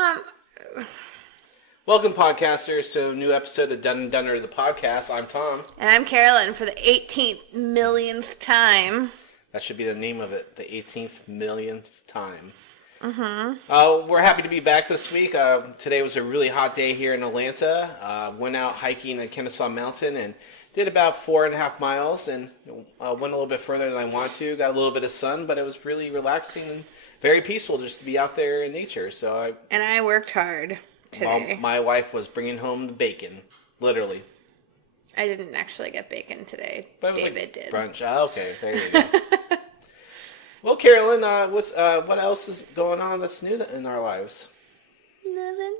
Tom. Welcome, podcasters, to a new episode of Dun and Dunner, the podcast. I'm Tom. And I'm Carolyn for the 18th millionth time. That should be the name of it, the 18th millionth time. Mm-hmm. We're happy to be back this week. Today was a really hot day here in Atlanta. Went out hiking at Kennesaw Mountain and did about 4.5 miles and went a little bit further than I wanted to. Got a little bit of sun, but it was really relaxing and very peaceful just to be out there in nature. And I worked hard today. My wife was bringing home the bacon, literally. I didn't actually get bacon today. But it was David did. Brunch. Okay, there you go. Well, Carolyn, what else is going on that's new in our lives? Nothing.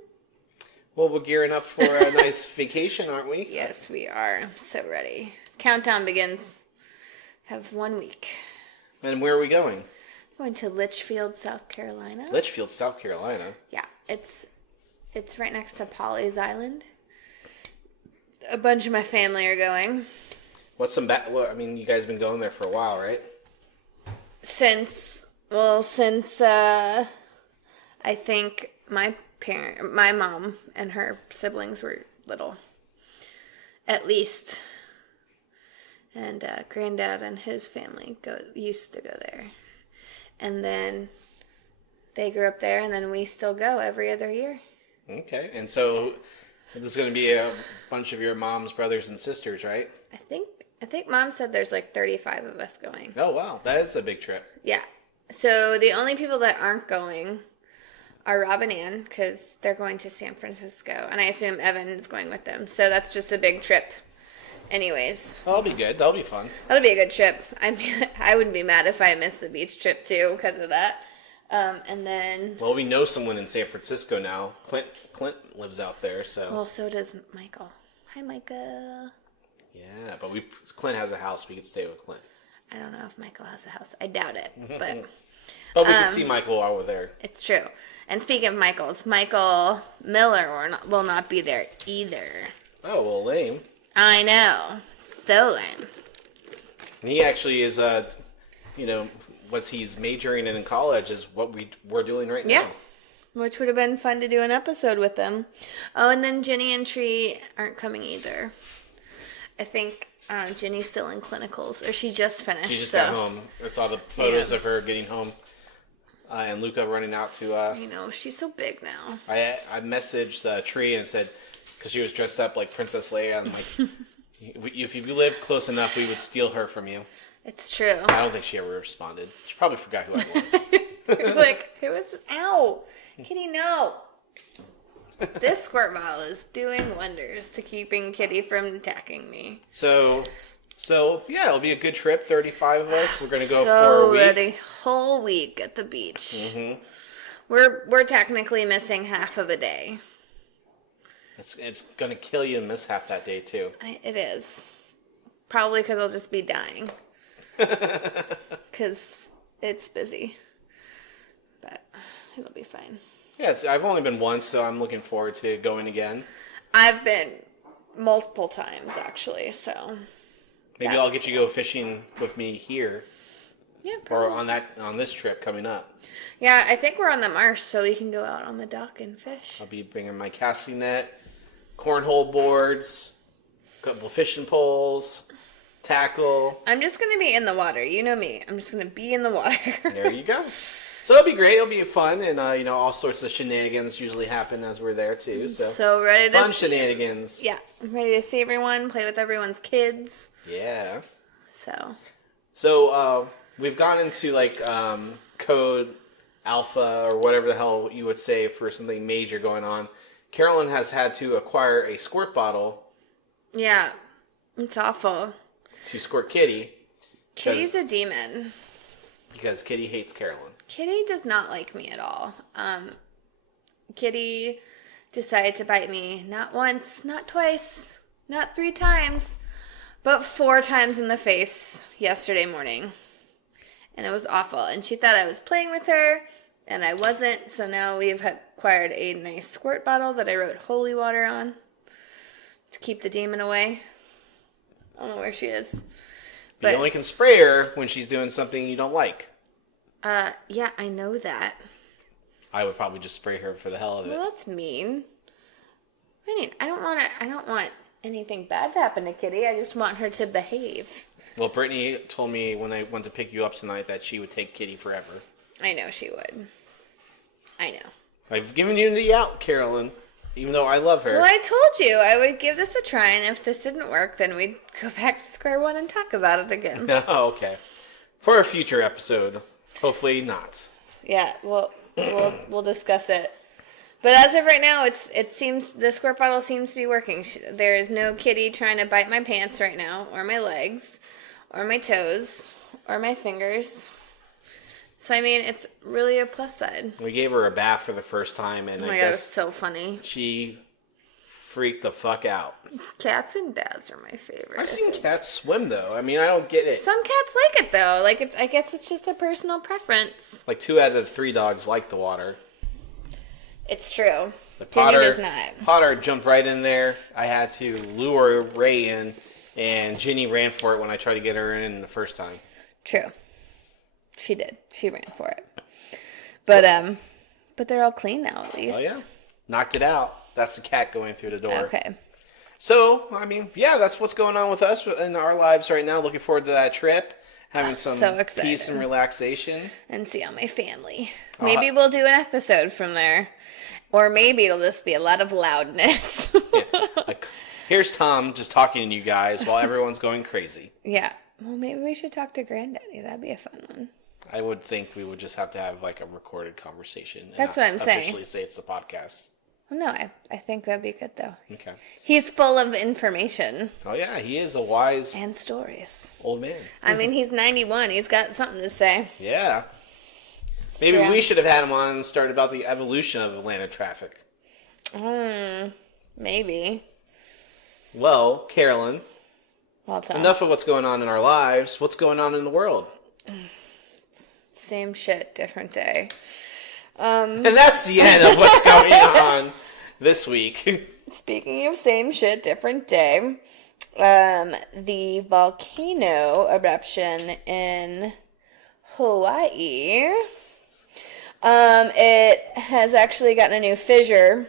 Well, we're gearing up for a nice vacation, aren't we? Yes, we are. I'm so ready. Countdown begins. Have 1 week. And where are we going? Going to Litchfield, South Carolina. Litchfield, South Carolina. Yeah, it's right next to Pawleys Island. A bunch of my family are going. What's some I mean, you guys have been going there for a while, right? Since I think my mom and her siblings were little, at least. And Granddad and his family used to go there. And then they grew up there, and then we still go every other year. Okay, and so this is going to be a bunch of your mom's brothers and sisters, right? I think Mom said there's like 35 of us going. Oh, wow. That is a big trip. Yeah. So the only people that aren't going are Rob and Ann, because they're going to San Francisco. And I assume Evan is going with them. So that's just a big trip. Anyways. That'll be good. That'll be fun. That'll be a good trip. I wouldn't be mad if I missed the beach trip, too, because of that. And then... Well, we know someone in San Francisco now. Clint lives out there, so... Well, so does Michael. Hi, Michael. Yeah, but Clint has a house. We could stay with Clint. I don't know if Michael has a house. I doubt it, but... But we can see Michael while we're there. It's true. And speaking of Michaels, Michael Miller will not be there either. Oh, well, lame. I know. So lame. He actually is, what he's majoring in college is what we're doing right now. Yeah. Which would have been fun to do an episode with them. Oh, and then Jenny and Tree aren't coming either. I think Jenny's still in clinicals, or she just finished. She just got home. I saw the photos of her getting home, and Luca running out to... I know, she's so big now. I messaged Tree and said, because she was dressed up like Princess Leia, I'm like, if you lived close enough, we would steal her from you. It's true. I don't think she ever responded. She probably forgot who I was. Like, who is this? Ow! Kitty, no! This squirt bottle is doing wonders to keeping Kitty from attacking me. So yeah, it'll be a good trip. 35 of us. We're gonna go for a week. Ready, whole week at the beach. Mm-hmm. We're technically missing half of a day. It's gonna kill you to miss half that day too. It is. Probably because I'll just be dying. Because it's busy. But it'll be fine. Yeah, I've only been once, so I'm looking forward to going again. I've been multiple times, actually, so... Maybe I'll get you to go fishing with me here. Yeah, probably. Or on this trip coming up. Yeah, I think we're on the marsh, so we can go out on the dock and fish. I'll be bringing my casting net, cornhole boards, a couple of fishing poles, tackle. I'm just going to be in the water. You know me. I'm just going to be in the water. There you go. So it'll be great. It'll be fun, and all sorts of shenanigans usually happen as we're there too. So ready to fun shenanigans. Yeah, I'm ready to see everyone, play with everyone's kids. Yeah. So we've gone into like code alpha or whatever the hell you would say for something major going on. Carolyn has had to acquire a squirt bottle. Yeah, it's awful. To squirt Kitty. Kitty's a demon. Because Kitty hates Carolyn. Kitty does not like me at all. Kitty decided to bite me not once, not twice, not 3 times, but 4 times in the face yesterday morning. And it was awful. And she thought I was playing with her, and I wasn't. So now we've acquired a nice squirt bottle that I wrote holy water on to keep the demon away. I don't know where she is. But you only can spray her when she's doing something you don't like. Yeah, I know that. I would probably just spray her for the hell of it. Well, that's mean. I mean, I don't want anything bad to happen to Kitty. I just want her to behave. Well, Brittany told me when I went to pick you up tonight that she would take Kitty forever. I know she would. I know. I've given you the out, Carolyn, even though I love her. Well, I told you I would give this a try, and if this didn't work, then we'd go back to square one and talk about it again. Oh, okay. For a future episode. Hopefully not. Yeah, we'll discuss it. But as of right now, it seems the squirt bottle seems to be working. There is no Kitty trying to bite my pants right now, or my legs, or my toes, or my fingers. So I mean, it's really a plus side. We gave her a bath for the first time, and Oh my I God, guess it was so funny. she freaked the fuck out. Cats and baths are my favorite. I've seen cats swim though. I mean, I don't get it. Some cats like it though. Like I guess it's just a personal preference. Like 2 out of the 3 dogs like the water. It's true. The Ginny does not. Potter jumped right in there. I had to lure Ray in, and Ginny ran for it when I tried to get her in the first time. True. She did. She ran for it. But they're all clean now at least. Oh yeah. Knocked it out. That's the cat going through the door. Okay. So, I mean, yeah, that's what's going on with us in our lives right now. Looking forward to that trip. Having some so peace and relaxation. And see all my family. Maybe we'll do an episode from there. Or maybe it'll just be a lot of loudness. Yeah. Like, here's Tom just talking to you guys while everyone's going crazy. Yeah. Well, maybe we should talk to Granddaddy. That'd be a fun one. I would think we would just have to have like a recorded conversation. That's what I'm saying. Officially say it's a podcast. Well, no, I think that'd be good though. Okay. He's full of information. Oh yeah, he is a wise and stories. Old man. I mean, he's 91. He's got something to say. Yeah. Maybe we should have had him on and started about the evolution of Atlanta traffic. Maybe. Well, Carolyn, Tom. Enough of what's going on in our lives. What's going on in the world? Same shit, different day. And that's the end of what's going on this week. Speaking of same shit, different day, the volcano eruption in Hawaii, it has actually gotten a new fissure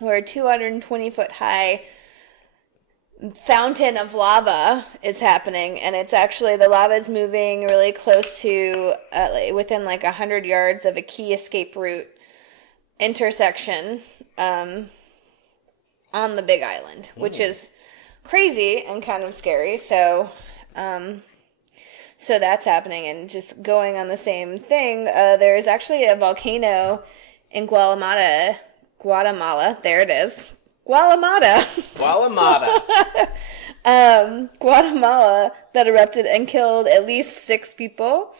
where a 220-foot high fountain of lava is happening, and it's actually, the lava is moving really close to, within like 100 yards of a key escape route intersection on the Big Island, which is crazy and kind of scary. So that's happening, and just going on the same thing, there's actually a volcano in Guatemala. There it is. Guatemala, that erupted and killed at least 6 people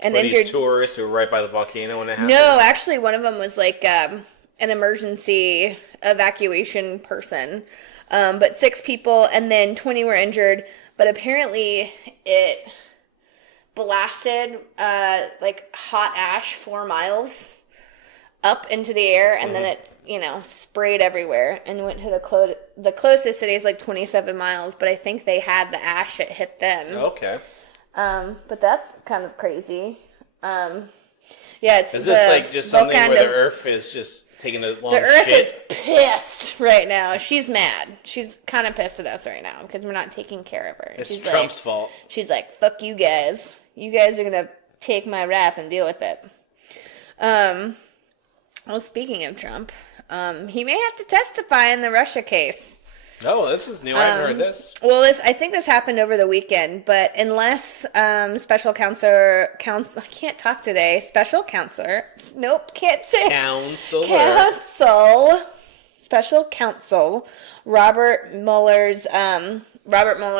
and injured. These tourists who were right by the volcano when it happened? No, actually, one of them was like an emergency evacuation person. But 6 people, and then 20 were injured. But apparently, it blasted like hot ash 4 miles up into the air, and then it, sprayed everywhere and went to the closest city is like 27 miles, but I think they had the ash that hit them. Okay. But that's kind of crazy. Yeah, it's Is this like just something where the Earth is just taking a long shit? The Earth is pissed right now. She's mad. She's kind of pissed at us right now because we're not taking care of her. It's Trump's fault. She's like, fuck you guys. You guys are going to take my wrath and deal with it. Well, speaking of Trump, he may have to testify in the Russia case. Oh, this is new. I haven't heard this. Well, I think this happened over the weekend, but unless special counsel, I can't talk today. Special counselor, nope, can't say. Special counsel, Robert Mueller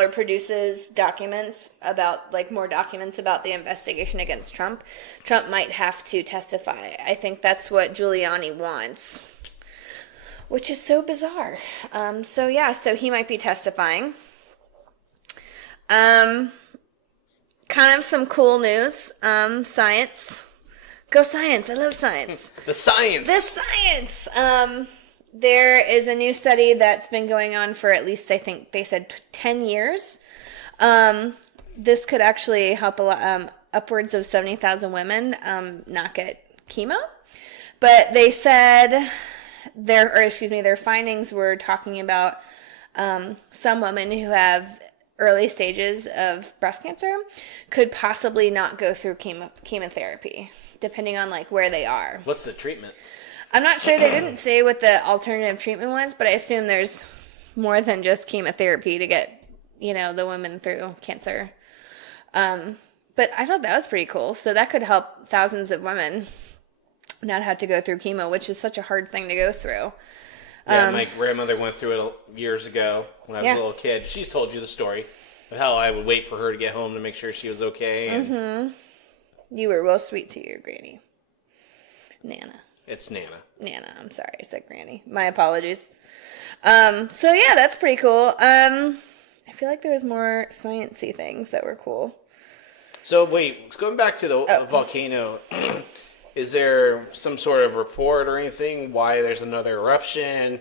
produces documents about, more documents about the investigation against Trump. Trump might have to testify. I think that's what Giuliani wants, which is so bizarre. So he might be testifying. Kind of some cool news. Science. Go science. I love science. The science. There is a new study that's been going on for at least, I think they said 10 years. This could actually help upwards of 70,000 women not get chemo. But they said their findings were talking about some women who have early stages of breast cancer could possibly not go through chemotherapy, depending on like where they are. What's the treatment? I'm not sure. They didn't say what the alternative treatment was, but I assume there's more than just chemotherapy to get, the women through cancer. But I thought that was pretty cool. So that could help thousands of women not have to go through chemo, which is such a hard thing to go through. Yeah, my grandmother went through it years ago when I was a little kid. She's told you the story of how I would wait for her to get home to make sure she was okay. And You were real sweet to your granny. Nana. It's Nana. Nana, I'm sorry. I said granny. My apologies. So yeah, that's pretty cool. I feel like there was more science-y things that were cool. So wait, going back to the volcano, is there some sort of report or anything why there's another eruption?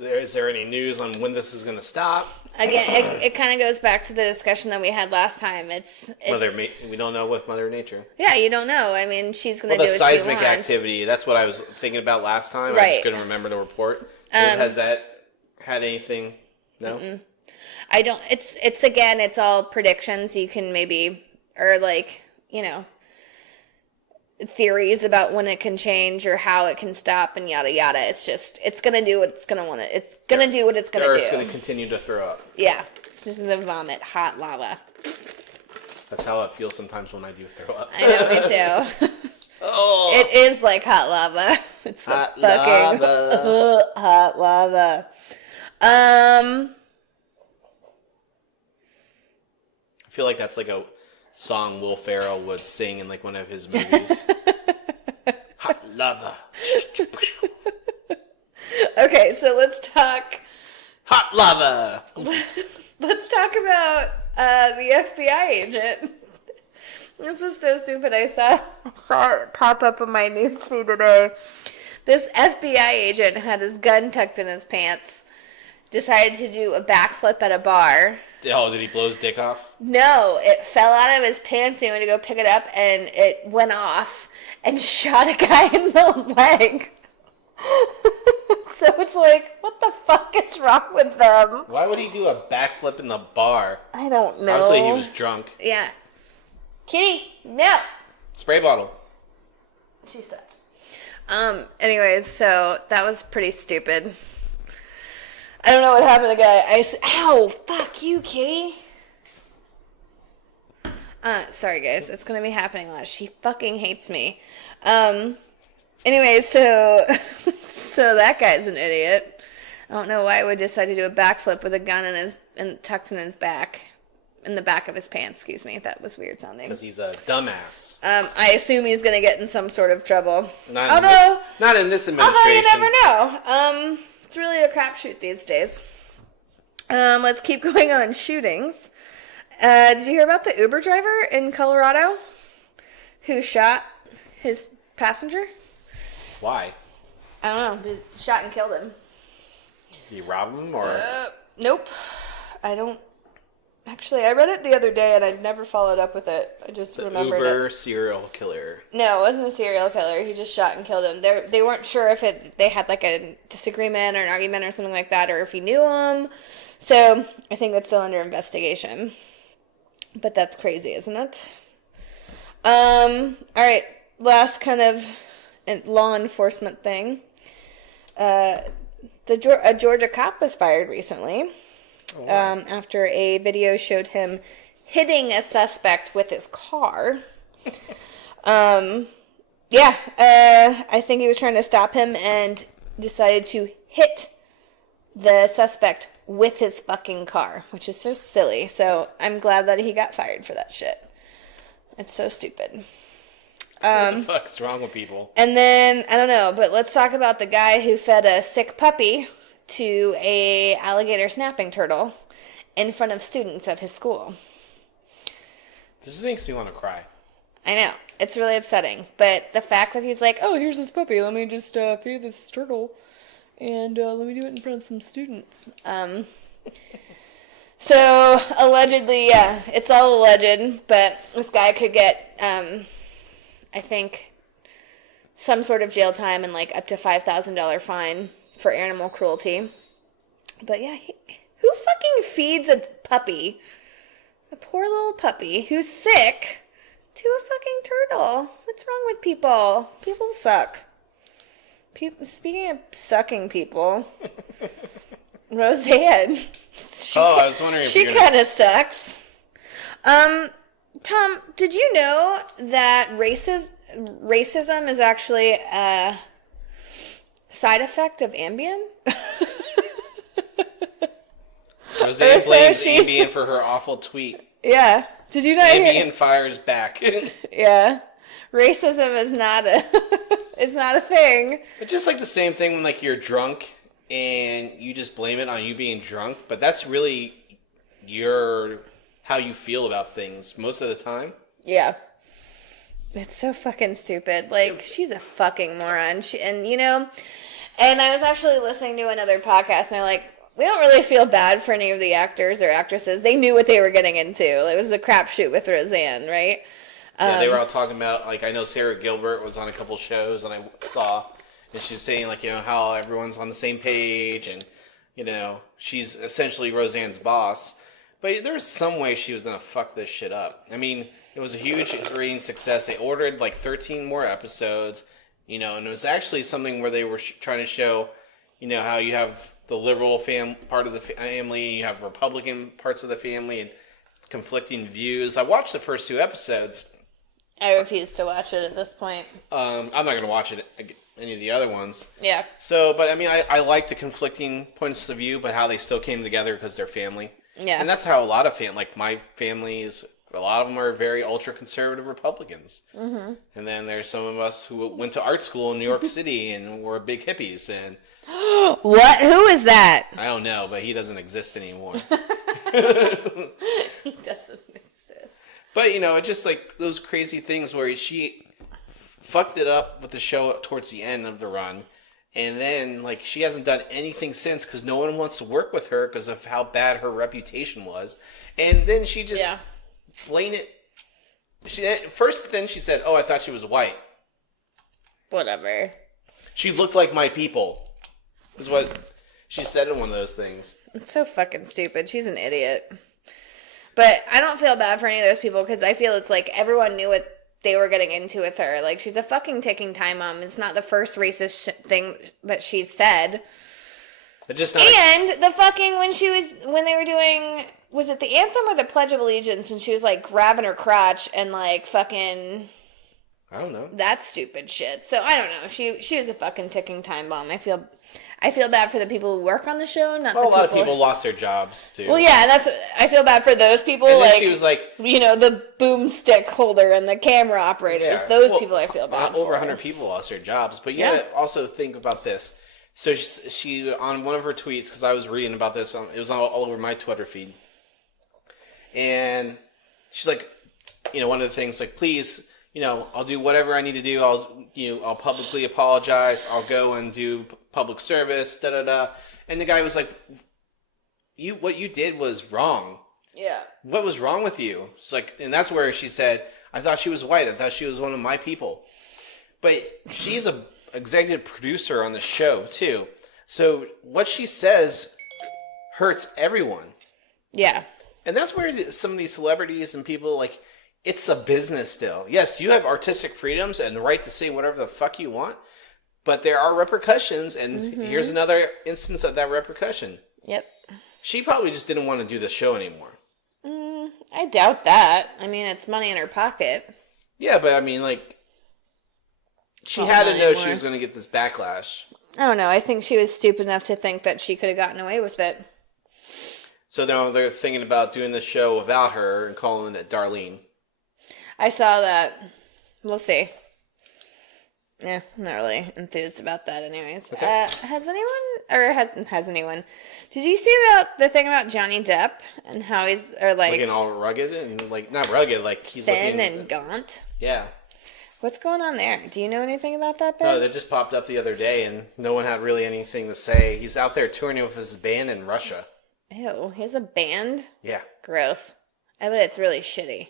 Is there any news on when this is going to stop? Again, it kind of goes back to the discussion that we had last time. We don't know with Mother Nature. Yeah, you don't know. I mean, she's going to do what she wants. The seismic activity, that's what I was thinking about last time. Right. I just couldn't remember the report. So has that had anything? No? I don't. It's all predictions. You can maybe, or like, theories about when it can change or how it can stop and yada yada. It's gonna do what it's gonna want to. It's gonna do what it's gonna do. Or it's gonna continue to throw up. Yeah, it's just gonna vomit hot lava. That's how it feels sometimes when I do throw up. I know, me too. Oh, it is like hot lava. It's hot the fucking lava. Hot lava. I feel like that's like a song Will Ferrell would sing in like one of his movies. Hot lava. Okay, so let's talk. Hot lava. Let's talk about the FBI agent. This is so stupid. I saw it pop up on my newsfeed today. This FBI agent had his gun tucked in his pants, decided to do a backflip at a bar. Oh, did he blow his dick off? No, it fell out of his pants. He went to go pick it up, and it went off and shot a guy in the leg. So it's like, what the fuck is wrong with them? Why would he do a backflip in the bar? I don't know. Obviously, he was drunk. Yeah. Kitty, no. Spray bottle. She said. Anyways, so that was pretty stupid. I don't know what happened to the guy. Ow! Fuck you, Kitty. Sorry guys, it's gonna be happening less. She fucking hates me. Anyway, so that guy's an idiot. I don't know why he would decide to do a backflip with a gun tucked in his back. In the back of his pants, excuse me. That was weird sounding. Because he's a dumbass. I assume he's gonna get in some sort of trouble. Not in this administration. Although you never know. It's really a crapshoot these days. Let's keep going on shootings. Did you hear about the Uber driver in Colorado who shot his passenger? Why? I don't know. He shot and killed him. Did he rob him or? Nope. I don't. Actually, I read it the other day and I never followed up with it. I just remembered Uber it. serial killer. No, it wasn't a serial killer. He just shot and killed him. They weren't sure if they had like a disagreement or an argument or something like that, or if he knew him. So I think that's still under investigation. But that's crazy, isn't it? All right, last kind of law enforcement thing. A Georgia cop was fired recently. Oh, wow. After a video showed him hitting a suspect with his car. I think he was trying to stop him and decided to hit the suspect with his fucking car, which is so silly. So I'm glad that he got fired for that shit. It's so stupid. What the fuck's wrong with people? And then, I don't know, but let's talk about the guy who fed a sick puppy to a alligator snapping turtle in front of students at his school. This makes me want to cry. I know. It's really upsetting. But the fact that he's like, oh, here's this puppy. Let me just feed this turtle. And let me do it in front of some students. So, allegedly, yeah, it's all alleged. But this guy could get, I think, some sort of jail time and like up to $5,000 fine for animal cruelty. But yeah, who fucking feeds a puppy, a poor little puppy who's sick, to a fucking turtle? What's wrong with people? People suck. Speaking of sucking people, Roseanne. I was wondering if she kind of sucks. Tom, did you know that racism is actually a side effect of Ambien? Roseanne blames Ambien for her awful tweet. Yeah. Did you not Ambien fires back. Yeah. Racism is not it's not a thing. It's just like the same thing when like you're drunk and you just blame it on you being drunk, but that's really how you feel about things most of the time. Yeah. It's so fucking stupid. Like, she's a fucking moron. And I was actually listening to another podcast, and they're like, we don't really feel bad for any of the actors or actresses. They knew what they were getting into. It was a crapshoot with Roseanne, right? Yeah, they were all talking about, like, I know Sarah Gilbert was on a couple shows, and I saw, and she was saying, like, how everyone's on the same page, and, she's essentially Roseanne's boss. But there's some way she was going to fuck this shit up. I mean, it was a huge rating success. They ordered, like, 13 more episodes, and it was actually something where they were trying to show, how you have the liberal part of the family, you have Republican parts of the family, and conflicting views. I watched the first 2 episodes. I refuse to watch it at this point. I'm not going to watch any of the other ones. Yeah. So, but I mean, I like the conflicting points of view, but how they still came together because they're family. Yeah. And that's how a lot of my family is, a lot of them are very ultra-conservative Republicans. Mm-hmm. And then there's some of us who went to art school in New York City and were big hippies. And what? Who is that? I don't know, but he doesn't exist anymore. He doesn't exist. But, it's just like those crazy things where she fucked it up with the show towards the end of the run. And then, like, she hasn't done anything since because no one wants to work with her because of how bad her reputation was. And then she just blamed it. Then she said, I thought she was white. Whatever. She looked like my people, is what she said in one of those things. It's so fucking stupid. She's an idiot. But I don't feel bad for any of those people because I feel it's like everyone knew what they were getting into with her. Like, she's a fucking ticking time bomb. It's not the first racist thing that she's said. And the fucking, when they were doing, was it the anthem or the Pledge of Allegiance, when she was, like, grabbing her crotch and, like, fucking, I don't know. That stupid shit. So, I don't know. She was a fucking ticking time bomb. I feel bad for the people who work on the show, not the people. A lot of people lost their jobs, too. Well, yeah, I feel bad for those people. And then like, she was like, the boomstick holder and the camera operators. Those people I feel bad for. Over 100 people lost their jobs. But you gotta also think about this. So she on one of her tweets, because I was reading about this, it was all over my Twitter feed. And she's like, one of the things, like, please, I'll do whatever I need to do. I'll publicly apologize. I'll go and do public service, da-da-da. And the guy was like, what you did was wrong. Yeah. What was wrong with you? It's like, and that's where she said, I thought she was white. I thought she was one of my people. But she's a executive producer on the show, too. So what she says hurts everyone. Yeah. And that's where some of these celebrities and people, like, it's a business still. Yes, you have artistic freedoms and the right to say whatever the fuck you want, but there are repercussions, and here's another instance of that repercussion. Yep. She probably just didn't want to do the show anymore. I doubt that. I mean, it's money in her pocket. Yeah, but I mean, like, she had to know she was going to get this backlash. I don't know. I think she was stupid enough to think that she could have gotten away with it. So now they're thinking about doing the show without her and calling it Darlene. I saw that. We'll see. Yeah, I'm not really enthused about that anyways. Okay. Has anyone... Did you see about the thing about Johnny Depp and how he's... looking all rugged and, like, not rugged, like he's thin looking... and gaunt? Yeah. What's going on there? Do you know anything about that, Ben? No, that just popped up the other day and no one had really anything to say. He's out there touring with his band in Russia. Ew, he has a band? Yeah. Gross. I bet it's really shitty.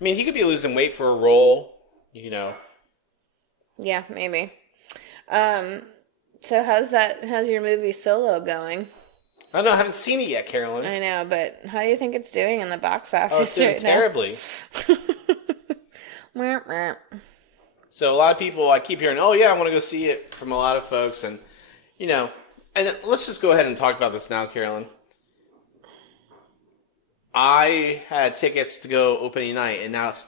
I mean, he could be losing weight for a role, Yeah, maybe. So how's your movie Solo going? I don't know. I haven't seen it yet, Carolyn. I know, but how do you think it's doing in the box office Oh, it's doing right terribly. now? So a lot of people, I keep hearing, oh yeah, I want to go see it from a lot of folks. And, and let's just go ahead and talk about this now, Carolyn. I had tickets to go opening night, and now it's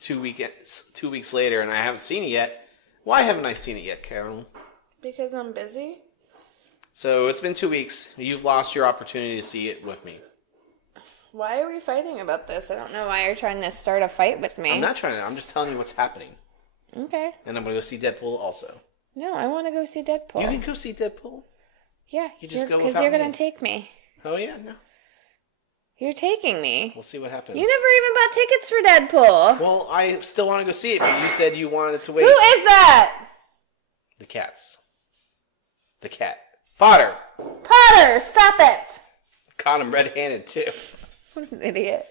2 weeks later, and I haven't seen it yet. Why haven't I seen it yet, Carolyn? Because I'm busy. So it's been 2 weeks. You've lost your opportunity to see it with me. Why are we fighting about this? I don't know why you're trying to start a fight with me. I'm not trying to. I'm just telling you what's happening. Okay. And I'm going to go see Deadpool also. No, I want to go see Deadpool. You can go see Deadpool. Yeah. You just go without because you're me. going to take me. Oh, yeah? No. You're taking me. We'll see what happens. You never even bought tickets for Deadpool. Well, I still want to go see it, but you said you wanted to wait. Who is that? The cats. The cat. Potter. Potter, stop it. Caught him red-handed, too. What an idiot.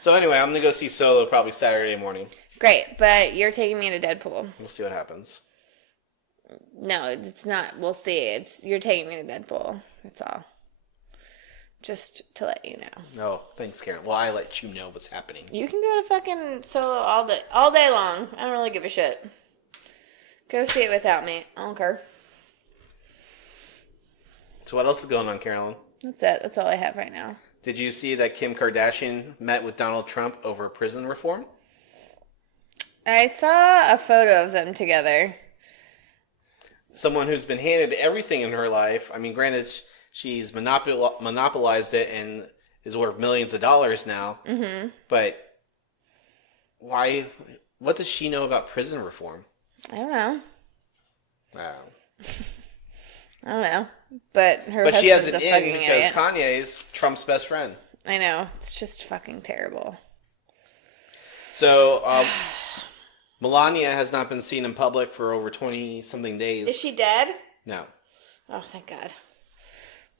So anyway, I'm going to go see Solo probably Saturday morning. Great, but you're taking me to Deadpool. We'll see what happens. No, it's not. We'll see. You're taking me to Deadpool. That's all. Just to let you know. No, thanks, Karen. Well, I let you know what's happening. You can go to fucking Solo all day long. I don't really give a shit. Go see it without me. I don't care. So what else is going on, Carolyn? That's it. That's all I have right now. Did you see that Kim Kardashian met with Donald Trump over prison reform? I saw a photo of them together. Someone who's been handed everything in her life. I mean, granted, she's monopolized it and is worth millions of dollars now. Mm-hmm. But why? What does she know about prison reform? I don't know. Wow. I don't know. But she has husband's an a in fucking because idiot. Kanye's Trump's best friend. I know. It's just fucking terrible. So, Melania has not been seen in public for over 20-something days. Is she dead? No. Oh, thank God.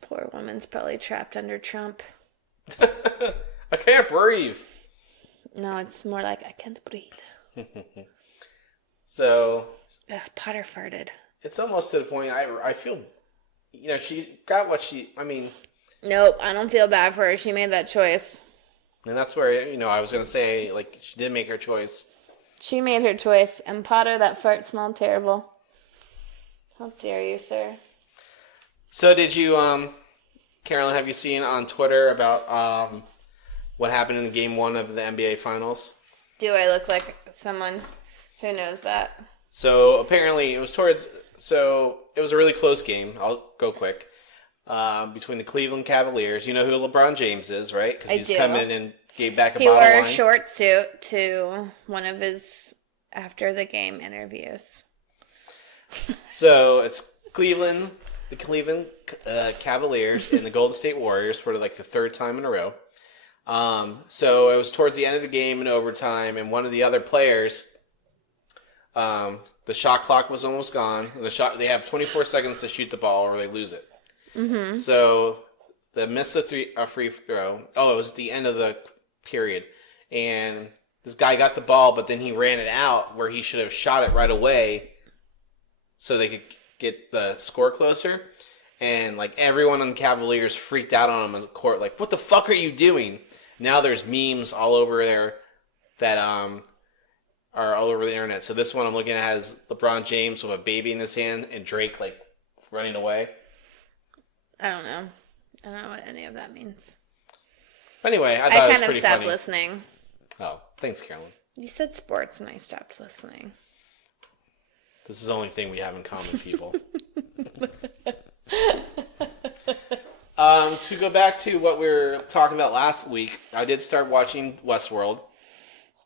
Poor woman's probably trapped under Trump. I can't breathe. No, it's more like I can't breathe. So... Ugh, Potter farted. It's almost to the point I feel, she got what Nope, I don't feel bad for her. She made that choice. And that's where, I was going to say, she did make her choice. She made her choice. And Potter, that fart smelled terrible. How dare you, sir? So did you, Carolyn, have you seen on Twitter about what happened in Game 1 of the NBA Finals? Do I look like someone who knows that? So apparently it was a really close game. I'll go quick. Between the Cleveland Cavaliers. You know who LeBron James is, right? Because he's come in and gave back a bottle line. He wore a short suit to one of his after the game interviews. So it's the Cleveland Cavaliers and the Golden State Warriors for the third time in a row. So it was towards the end of the game in overtime, and one of the other players, the shot clock was almost gone. And they have 24 seconds to shoot the ball or they lose it. Mm-hmm. So they missed a free throw. Oh, it was at the end of the period, and this guy got the ball, but then he ran it out where he should have shot it right away, so they could get the score closer. And everyone on the Cavaliers freaked out on him in the court. What the fuck are you doing? Now there's memes all over there that are all over the internet. So this one I'm looking at has LeBron James with a baby in his hand and Drake running away. I don't know. I don't know what any of that means. Anyway, I thought it was pretty funny. I kind of stopped listening. Oh, thanks, Carolyn. You said sports and I stopped listening. This is the only thing we have in common, people. To go back to what we were talking about last week, I did start watching Westworld.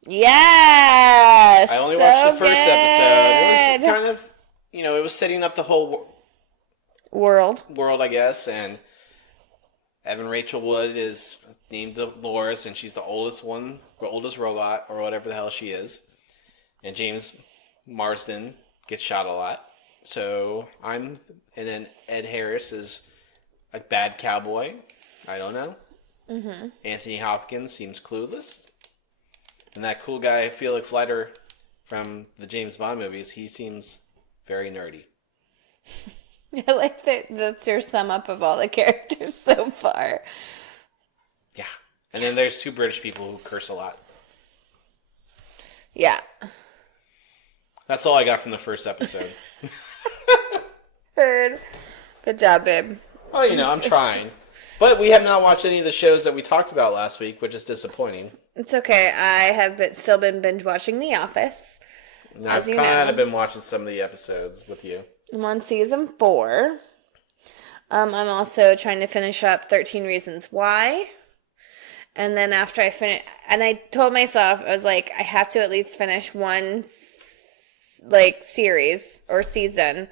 Yes! I only watched the first episode. It was kind of, it was setting up the whole world, I guess, and Evan Rachel Wood is named Dolores, and she's the oldest robot, or whatever the hell she is. And James Marsden gets shot a lot. And then Ed Harris is a bad cowboy. I don't know. Mm-hmm. Anthony Hopkins seems clueless. And that cool guy, Felix Leiter, from the James Bond movies, he seems very nerdy. I like that. That's your sum up of all the characters so far. Yeah. And then there's 2 British people who curse a lot. Yeah. That's all I got from the first episode. Heard. Good job, babe. Oh, I'm trying. But we have not watched any of the shows that we talked about last week, which is disappointing. It's okay. I have still been binge watching The Office. And I've kind of been watching some of the episodes with you. I'm on season 4. I'm also trying to finish up 13 Reasons Why. And then after I finish, and I told myself, I was like, I have to at least finish one, series or season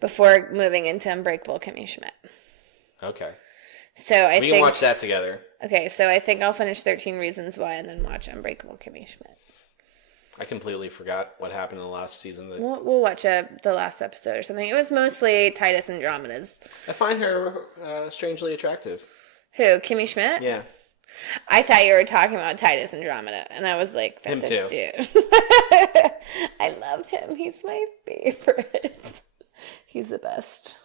before moving into Unbreakable Kimmy Schmidt. Okay. So we can watch that together. Okay, so I think I'll finish 13 Reasons Why and then watch Unbreakable Kimmy Schmidt. I completely forgot what happened in the last season. We'll watch the last episode or something. It was mostly Titus Andromeda's. I find her strangely attractive. Who, Kimmy Schmidt? Yeah. I thought you were talking about Titus Andromeda, and I was like, that's him too. Dude. I love him. He's my favorite. He's the best.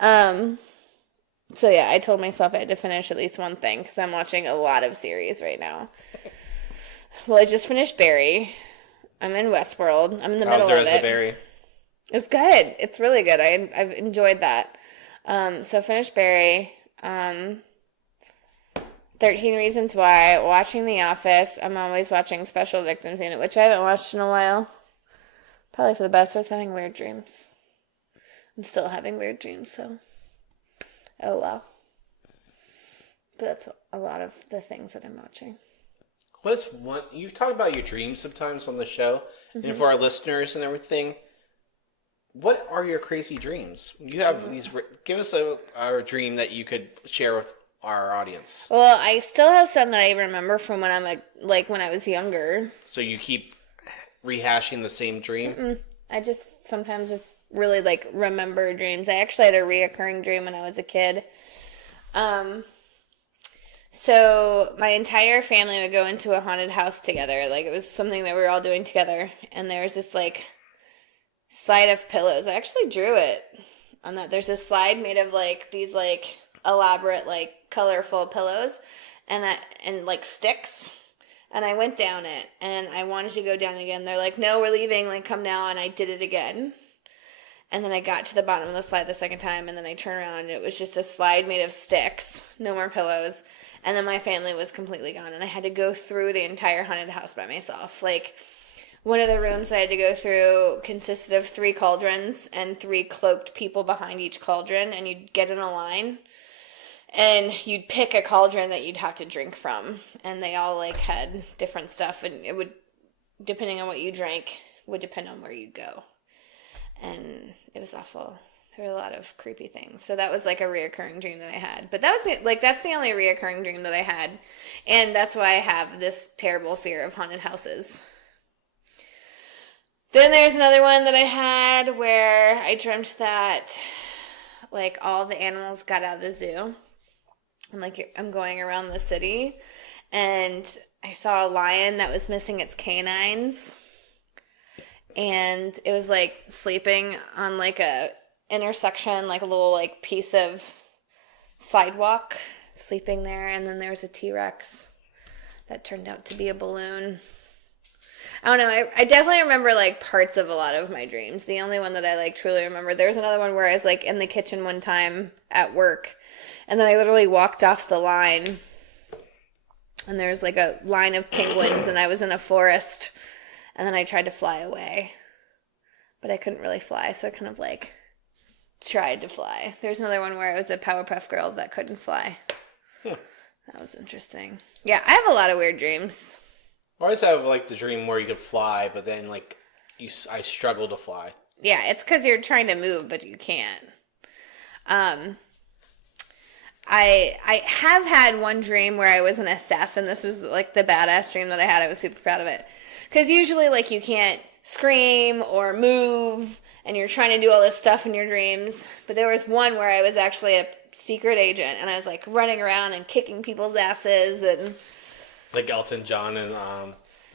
So yeah, I told myself I had to finish at least one thing, because I'm watching a lot of series right now. Well, I just finished Barry. I'm in Westworld. I'm in the middle of it. Barry? It's good. It's really good. I've enjoyed that. So I finished Barry. 13 Reasons Why. Watching The Office. I'm always watching Special Victims Unit, which I haven't watched in a while. Probably for the best. I was having weird dreams. I'm still having weird dreams, so. Oh, well. But that's a lot of the things that I'm watching. You talk about your dreams sometimes on the show, and for our listeners and everything, what are your crazy dreams? You have these. Give us a dream that you could share with our audience. Well, I still have some that I remember from when when I was younger. So you keep rehashing the same dream? Mm-mm. I just sometimes really remember dreams. I actually had a reoccurring dream when I was a kid. So my entire family would go into a haunted house together. It was something that we were all doing together. And there was this slide of pillows. I actually drew it on that. There's a slide made of these elaborate colorful pillows and sticks. And I went down it and I wanted to go down again. They're like, no, we're leaving. Come now. And I did it again. And then I got to the bottom of the slide the second time. And then I turned around and it was just a slide made of sticks. No more pillows. And then my family was completely gone. And I had to go through the entire haunted house by myself. One of the rooms I had to go through consisted of 3 cauldrons and 3 cloaked people behind each cauldron. And you'd get in a line. And you'd pick a cauldron that you'd have to drink from. And they all, had different stuff. And it would, depending on what you drank, would depend on where you'd go. And it was awful. There were a lot of creepy things. So that was, a reoccurring dream that I had. But that was, that's the only reoccurring dream that I had. And that's why I have this terrible fear of haunted houses. Then there's another one that I had where I dreamt that, all the animals got out of the zoo. And, I'm going around the city. And I saw a lion that was missing its canines. And it was, sleeping on, a intersection, a little, piece of sidewalk, sleeping there. And then there was a T-Rex that turned out to be a balloon. I don't know. I definitely remember, parts of a lot of my dreams. The only one that I, truly remember, there was another one where I was, in the kitchen one time at work. And then I literally walked off the line. And there was, a line of penguins, and I was in a forest. And then I tried to fly away. But I couldn't really fly, so I kind of, tried to fly. There's another one where I was a Powerpuff Girl that couldn't fly. That was interesting. Yeah, I have a lot of weird dreams. I always have, the dream where you could fly, but then, I struggle to fly. Yeah, it's because you're trying to move, but you can't. I have had one dream where I was an assassin. This was, the badass dream that I had. I was super proud of it. Because usually, you can't scream or move, and you're trying to do all this stuff in your dreams. But there was one where I was actually a secret agent, and I was, running around and kicking people's asses, and... Like Elton John and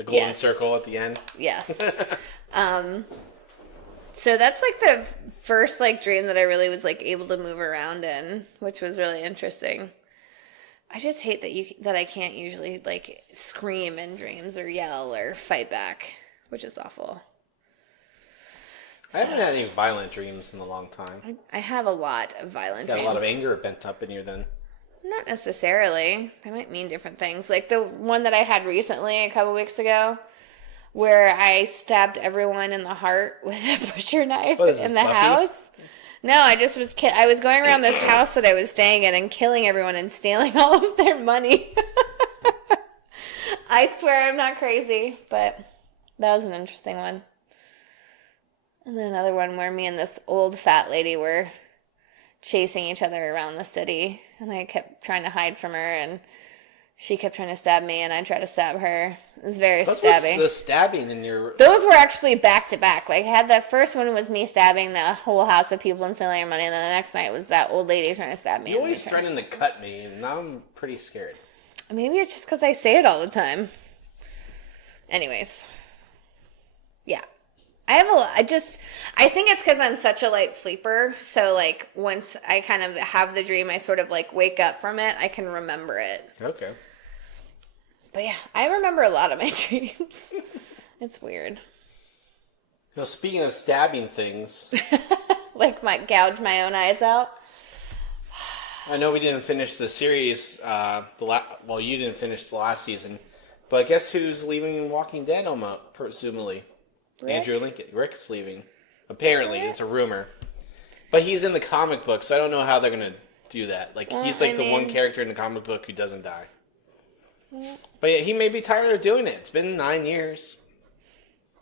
The golden circle at the end. Yes. So that's like the first like dream that I really was like able to move around in, which was really interesting. I just hate that I can't usually like scream in dreams or yell or fight back, which is awful. I haven't had any violent dreams in a long time. I have a lot of violent dreams. Got a lot of anger pent up in you then. Not necessarily. They might mean different things. Like the one that I had recently a couple weeks ago where I stabbed everyone in the heart with a butcher knife in the house. No, I was going around this house that I was staying in and killing everyone and stealing all of their money. I swear I'm not crazy, but that was an interesting one. And then another one where me and this old fat lady were chasing each other around the city. And I kept trying to hide from her, and she kept trying to stab me, and I tried to stab her. It was very stabby. What's the stabbing in your... Those were actually back to back. Like, I had the first one was me stabbing the whole house of people and stealing their money, and then the next night was that old lady trying to stab me. You always threaten to cut me, and now I'm pretty scared. Maybe it's just because I say it all the time. Anyways. Yeah. I think it's because I'm such a light sleeper. So, like, once I kind of have the dream, I sort of, like, wake up from it. I can remember it. Okay. But, yeah, I remember a lot of my dreams. It's weird. Now, speaking of stabbing things... like, gouge my own eyes out. I know we didn't finish the series, well, you didn't finish the last season, but guess who's leaving Walking Dead, presumably? Rick? Andrew Lincoln. Rick's leaving. Apparently, it's a rumor. But he's in the comic book, so I don't know how they're going to do that. Like, he's like the one character in the comic book who doesn't die. But yeah, he may be tired of doing it. It's been 9 years.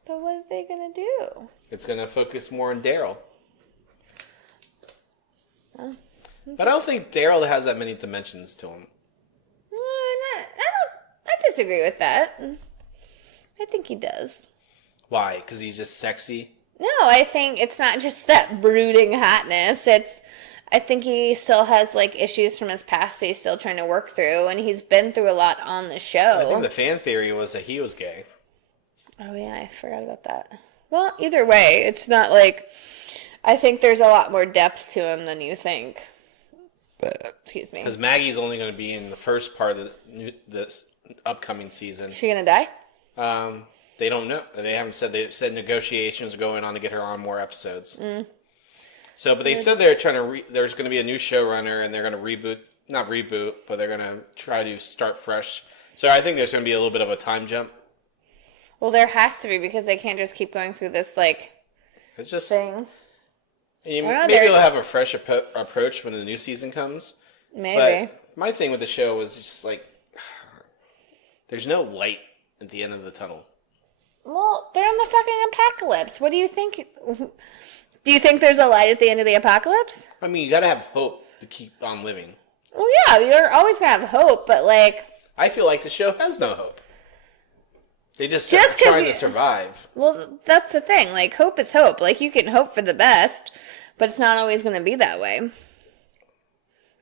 But what are they going to do? It's going to focus more on Daryl. Oh, okay. But I don't think Daryl has that many dimensions to him. I disagree with that. I think he does. Why? Because he's just sexy? No, I think it's not just that brooding hotness. I think he still has, like, issues from his past that he's still trying to work through, and he's been through a lot on the show. I think the fan theory was that he was gay. Oh, yeah, I forgot about that. Well, either way, it's not like... I think there's a lot more depth to him than you think. Excuse me. Because Maggie's only going to be in the first part of this upcoming season. Is she going to die? They don't know. They haven't said. They said negotiations are going on to get her on more episodes. So, but they said they're trying to. There's going to be a new showrunner, and they're going to not reboot, but they're going to try to start fresh. So, I think there's going to be a little bit of a time jump. Well, there has to be because they can't just keep going through this it's just thing. Maybe they'll have a fresh approach when the new season comes. Maybe. But my thing with the show was just like, there's no light at the end of the tunnel. Well, they're in the fucking apocalypse. What do you think? Do you think there's a light at the end of the apocalypse? I mean, you gotta have hope to keep on living. Well, yeah, you're always gonna have hope, but like... I feel like the show has no hope. They just are trying to survive. Well, that's the thing. Like, hope is hope. Like, you can hope for the best, but it's not always gonna be that way.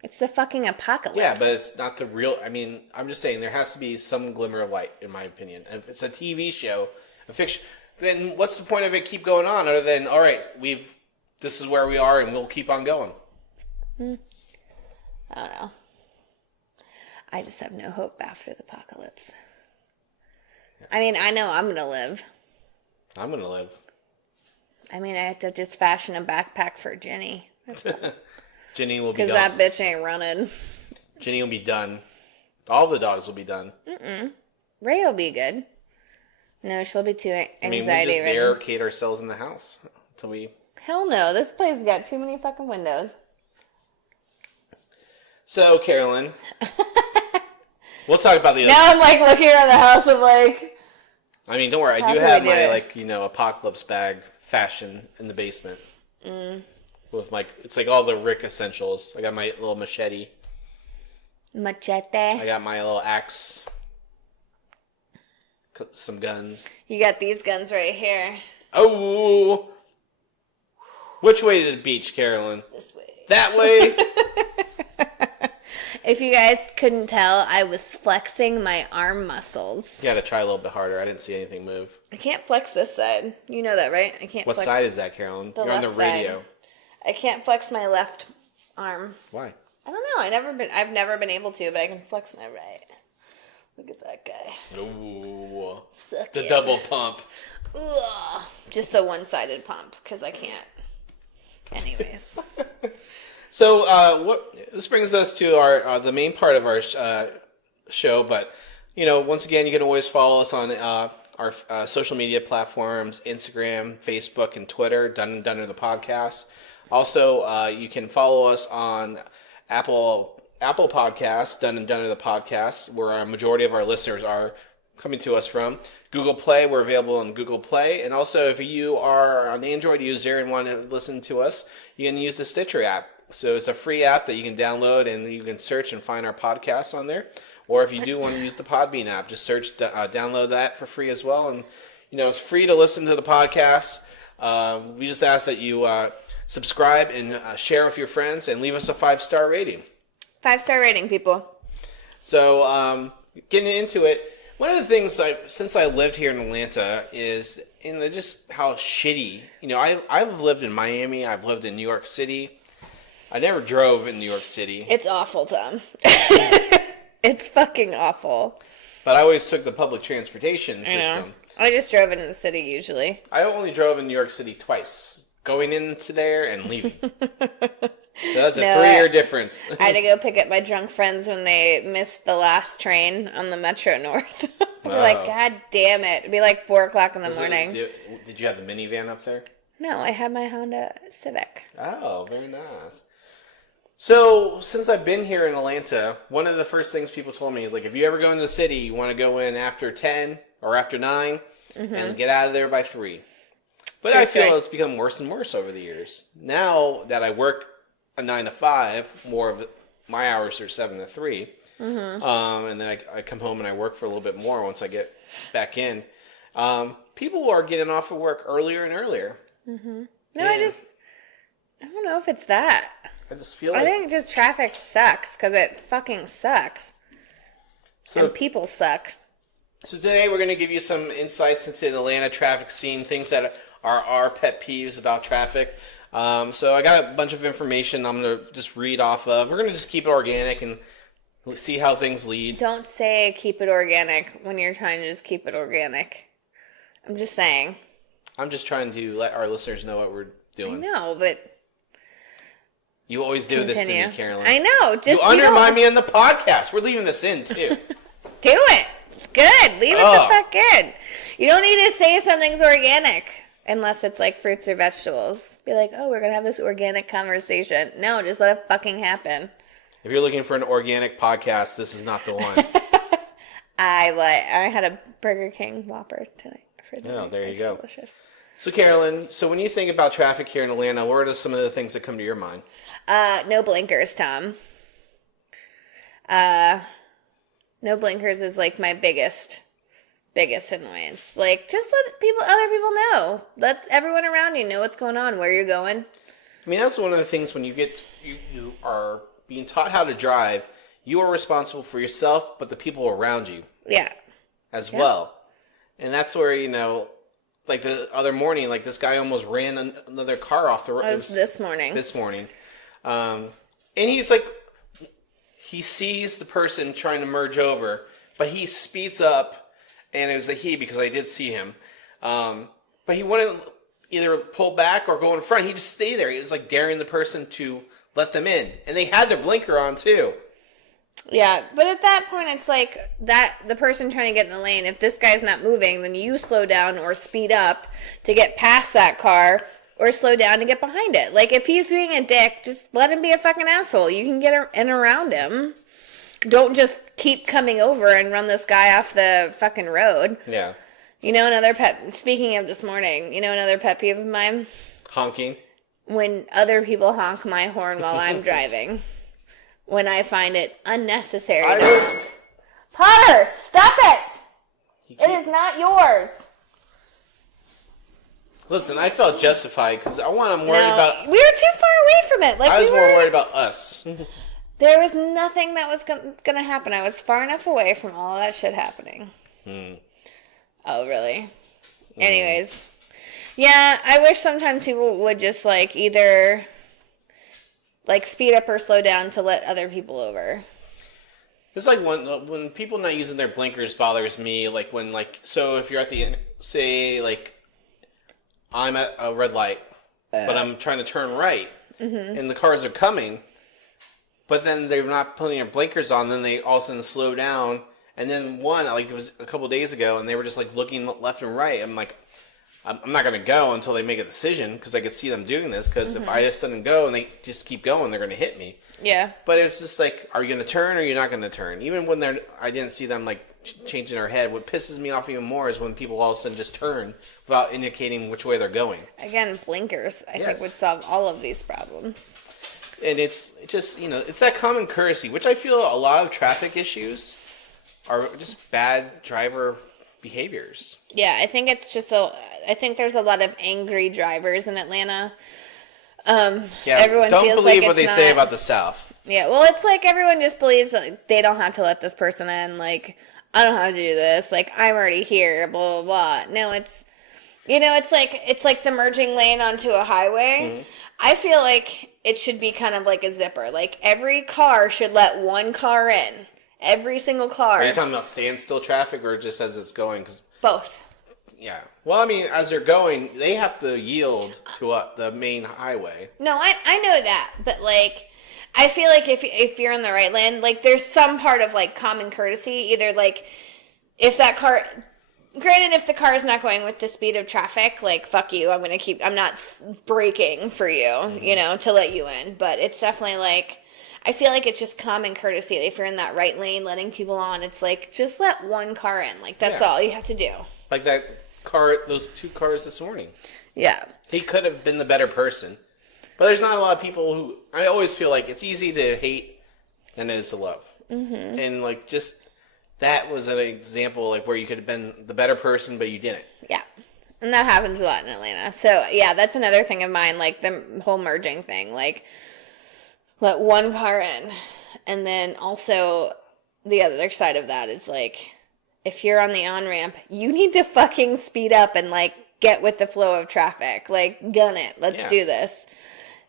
It's the fucking apocalypse. Yeah, but it's not the real... I mean, I'm just saying there has to be some glimmer of light, in my opinion. If it's a TV show, a fiction, then what's the point of it keep going on other than, all right, this is where we are and we'll keep on going? I don't know. I just have no hope after the apocalypse. I mean, I know I'm going to live. I'm going to live. I mean, I have to just fashion a backpack for Jenny. Jenny will be done. Because that bitch ain't running. Jenny will be done. All the dogs will be done. Ray will be good. No, she'll be too anxiety-ridden. I mean, we just barricade ourselves in the house until we... Hell no, this place has got too many fucking windows. So, Carolyn, we'll talk about the other... Now I'm like looking around the house, I'm like... I mean, don't worry, I do have my, apocalypse bag fashion in the basement. With it's like all the Rick essentials. I got my little machete. Machete. I got my little axe. Some guns. You got these guns right here. Oh! Which way to the beach, Carolyn? This way. That way? If you guys couldn't tell, I was flexing my arm muscles. You gotta try a little bit harder. I didn't see anything move. I can't flex this side. You know that, right? I can't What flex side is that, Carolyn? You're on the left radio. side. I can't flex my left arm. Why? I don't know. I've never been able to, but I can flex my right. Look at that guy. Ooh. Suck The it. double pump. Ugh. Just the one-sided pump, because I can't. Anyways. So, this brings us to our the main part of our show. But once again, you can always follow us on our social media platforms: Instagram, Facebook, and Twitter. Done and Dunner the podcast. Also, you can follow us on Apple Podcasts, Done and Dunner the podcast, where a majority of our listeners are coming to us from. Google Play, we're available on Google Play. And also, if you are an Android user and want to listen to us, you can use the Stitcher app. So it's a free app that you can download, and you can search and find our podcasts on there. Or if you do want to use the Podbean app, just search, download that for free as well. And, it's free to listen to the podcast. We just ask that you subscribe and share with your friends and leave us a 5-star rating. 5-star rating, people. So, getting into it, one of the things since I lived here in Atlanta is just how shitty. I've lived in Miami. I've lived in New York City. I never drove in New York City. It's awful, Tom. It's fucking awful. But I always took the public transportation system. I just drove into the city usually. I only drove in New York City twice, going into there and leaving. So that's a 3-year difference. I had to go pick up my drunk friends when they missed the last train on the Metro North. We're like, God damn it. It'd be like 4 o'clock in the morning. Did you have the minivan up there? No, I had my Honda Civic. Oh, very nice. So, since I've been here in Atlanta, one of the first things people told me is, if you ever go into the city, you want to go in after 10 or after 9 and get out of there by 3. But I feel it's become worse and worse over the years. Now that I work a 9 to 5, more of my hours are 7 to 3. And then I come home and I work for a little bit more once I get back in. People are getting off of work earlier and earlier. No, I don't know if it's that. I just feel like... I think just traffic sucks, because it fucking sucks. And people suck. So today we're going to give you some insights into the Atlanta traffic scene, things that are our pet peeves about traffic. So I got a bunch of information I'm going to just read off of. We're going to just keep it organic and see how things lead. Don't say keep it organic when you're trying to just keep it organic. I'm just saying. I'm just trying to let our listeners know what we're doing. I know, but... You always do this to me, Carolyn. I know. You undermine me on the podcast. We're leaving this in, too. Do it. Good. Leave it the fuck in. You don't need to say something's organic unless it's like fruits or vegetables. Be like, oh, we're going to have this organic conversation. No, just let it fucking happen. If you're looking for an organic podcast, this is not the one. I had a Burger King Whopper tonight for dinner. Oh, there you go. Delicious. So, Carolyn, when you think about traffic here in Atlanta, what are some of the things that come to your mind? No blinkers, Tom. No blinkers is like my biggest annoyance. Like, just let other people know. Let everyone around you know what's going on, where you're going. I mean, that's one of the things when you are being taught how to drive, you are responsible for yourself, but the people around you. Yeah. As well. And that's where, like the other morning, like this guy almost ran another car off the road. It was this morning. And he's like, he sees the person trying to merge over, but he speeds up, and it was a he because I did see him. But he wouldn't either pull back or go in front. He just stayed there. He was like daring the person to let them in. And they had their blinker on too. Yeah, but at that point, it's like the person trying to get in the lane, if this guy's not moving, then you slow down or speed up to get past that car or slow down to get behind it. Like, if he's being a dick, just let him be a fucking asshole. You can get in around him. Don't just keep coming over and run this guy off the fucking road. Yeah. Speaking of this morning, another pet peeve of mine? Honking. When other people honk my horn while I'm driving. When I find it unnecessary. Potter, stop it! It is not yours. Listen, I felt justified because I'm worried about... We were too far away from it. I was more worried about us. There was nothing that was gonna happen. I was far enough away from all of that shit happening. Oh, really? Anyways. Yeah, I wish sometimes people would just, like, either, like, speed up or slow down to let other people over. It's like when people not using their blinkers bothers me. Like when, like, so if you're at the, say, like, I'm at a red light, but I'm trying to turn right, and the cars are coming, but then they're not putting their blinkers on, then they all of a sudden slow down, and then one, like, it was a couple days ago, and they were just, like, looking left and right. I'm like, I'm not going to go until they make a decision, because I could see them doing this, because if I just suddenly go and they just keep going, they're going to hit me. Yeah. But it's just like, are you going to turn or are you not going to turn? Even when I didn't see them, like, changing their head. What pisses me off even more is when people all of a sudden just turn without indicating which way they're going. Again, blinkers, I think, would solve all of these problems. And it's just, it's that common courtesy, which I feel a lot of traffic issues are just bad driver behaviors. Yeah, I think it's just I think there's a lot of angry drivers in Atlanta. Everyone don't feels believe like what they say about the South. Yeah, well, it's like everyone just believes that they don't have to let this person in. Like, I don't have to do this. Like, I'm already here. Blah blah blah. No, it's it's like the merging lane onto a highway. I feel like it should be kind of like a zipper. Like every car should let one car in. Every single car. Are you talking about standstill traffic or just as it's going? 'Cause both. Yeah. Well, I mean, as they're going, they have to yield to the main highway. No, I know that, but like, I feel like if you're in the right lane, like there's some part of like common courtesy. Either like, if that car, granted, if the car is not going with the speed of traffic, like fuck you, I'm not braking for you, to let you in. But it's definitely like, I feel like it's just common courtesy. If you're in that right lane, letting people on, it's like just let one car in. Like that's all you have to do. Like that car, those two cars this morning. Yeah. He could have been the better person. But there's not a lot of people who... I always feel like it's easy to hate than it is to love. And, like, just... That was an example, like, where you could have been the better person, but you didn't. Yeah. And that happens a lot in Atlanta. So, yeah, that's another thing of mine, like, the whole merging thing. Like, let one car in. And then also, the other side of that is, like... If you're on the on-ramp, you need to fucking speed up and, like, get with the flow of traffic. Like, gun it. Let's do this.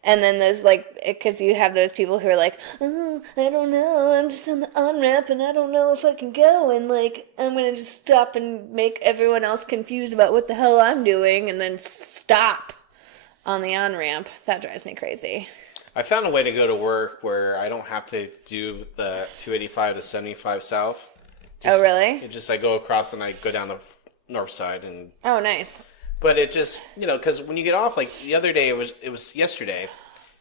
And then there's, like, because you have those people who are like, oh, I don't know. I'm just on the on-ramp and I don't know if I can go. And, like, I'm going to just stop and make everyone else confused about what the hell I'm doing and then stop on the on-ramp. That drives me crazy. I found a way to go to work where I don't have to do the 285 to 75 south. Oh, really? I go across and I go down the north side and... Oh, nice. But it just, because when you get off, like the other day, it was yesterday,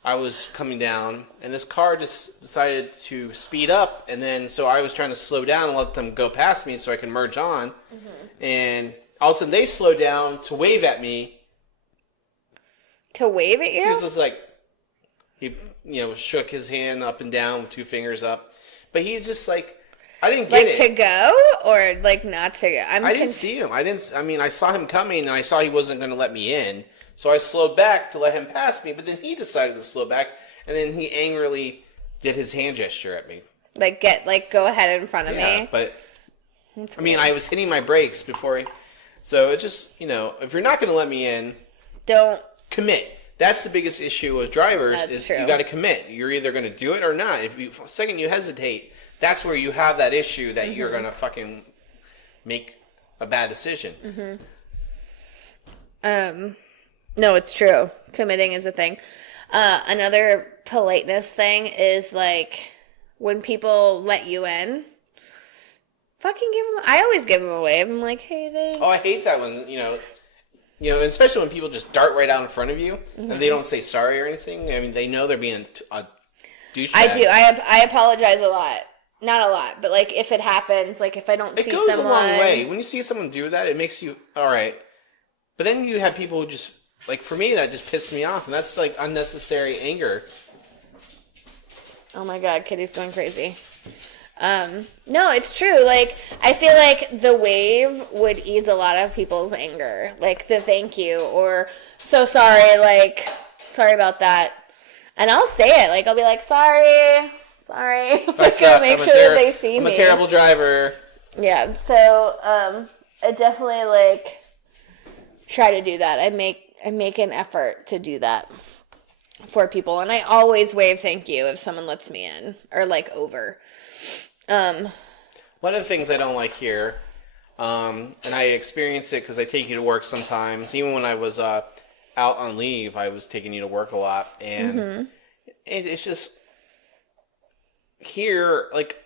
I was coming down and this car just decided to speed up. And then, so I was trying to slow down and let them go past me so I can merge on. And all of a sudden they slowed down to wave at me. To wave at you? He was just like, he, shook his hand up and down with two fingers up. But he just like... I didn't get it. Like to go or like not to go? I didn't see him. I saw him coming and I saw he wasn't going to let me in. So I slowed back to let him pass me, but then he decided to slow back and then he angrily did his hand gesture at me. Like go ahead in front of me? But I was hitting my brakes before so it just, if you're not going to let me in, don't commit. That's the biggest issue with drivers. That's true. You got to commit. You're either going to do it or not. If you second you hesitate, that's where you have that issue that you're going to fucking make a bad decision. No, it's true. Committing is a thing. Another politeness thing is like when people let you in, fucking give them... I always give them a wave. I'm like, hey, thanks. Oh, I hate that when, especially when people just dart right out in front of you and they don't say sorry or anything. I mean, they know they're being a douchebag. I do. I apologize a lot. Not a lot, but like if it happens, like if I don't see someone... It goes a long way. When you see someone do that, it makes you, all right. But then you have people who just, like for me, that just pisses me off. And that's like unnecessary anger. Oh my God, Kitty's going crazy. No, it's true. Like, I feel like the wave would ease a lot of people's anger. Like the thank you or so sorry, like, sorry about that. And I'll say it. Like, I'll be like, sorry... Sorry. I gotta make sure that they see me. I'm a terrible driver. Yeah, so I definitely like try to do that. I make an effort to do that for people, and I always wave thank you if someone lets me in or like over. One of the things I don't like here, and I experience it because I take you to work sometimes. Even when I was out on leave, I was taking you to work a lot, and it's just here. Like,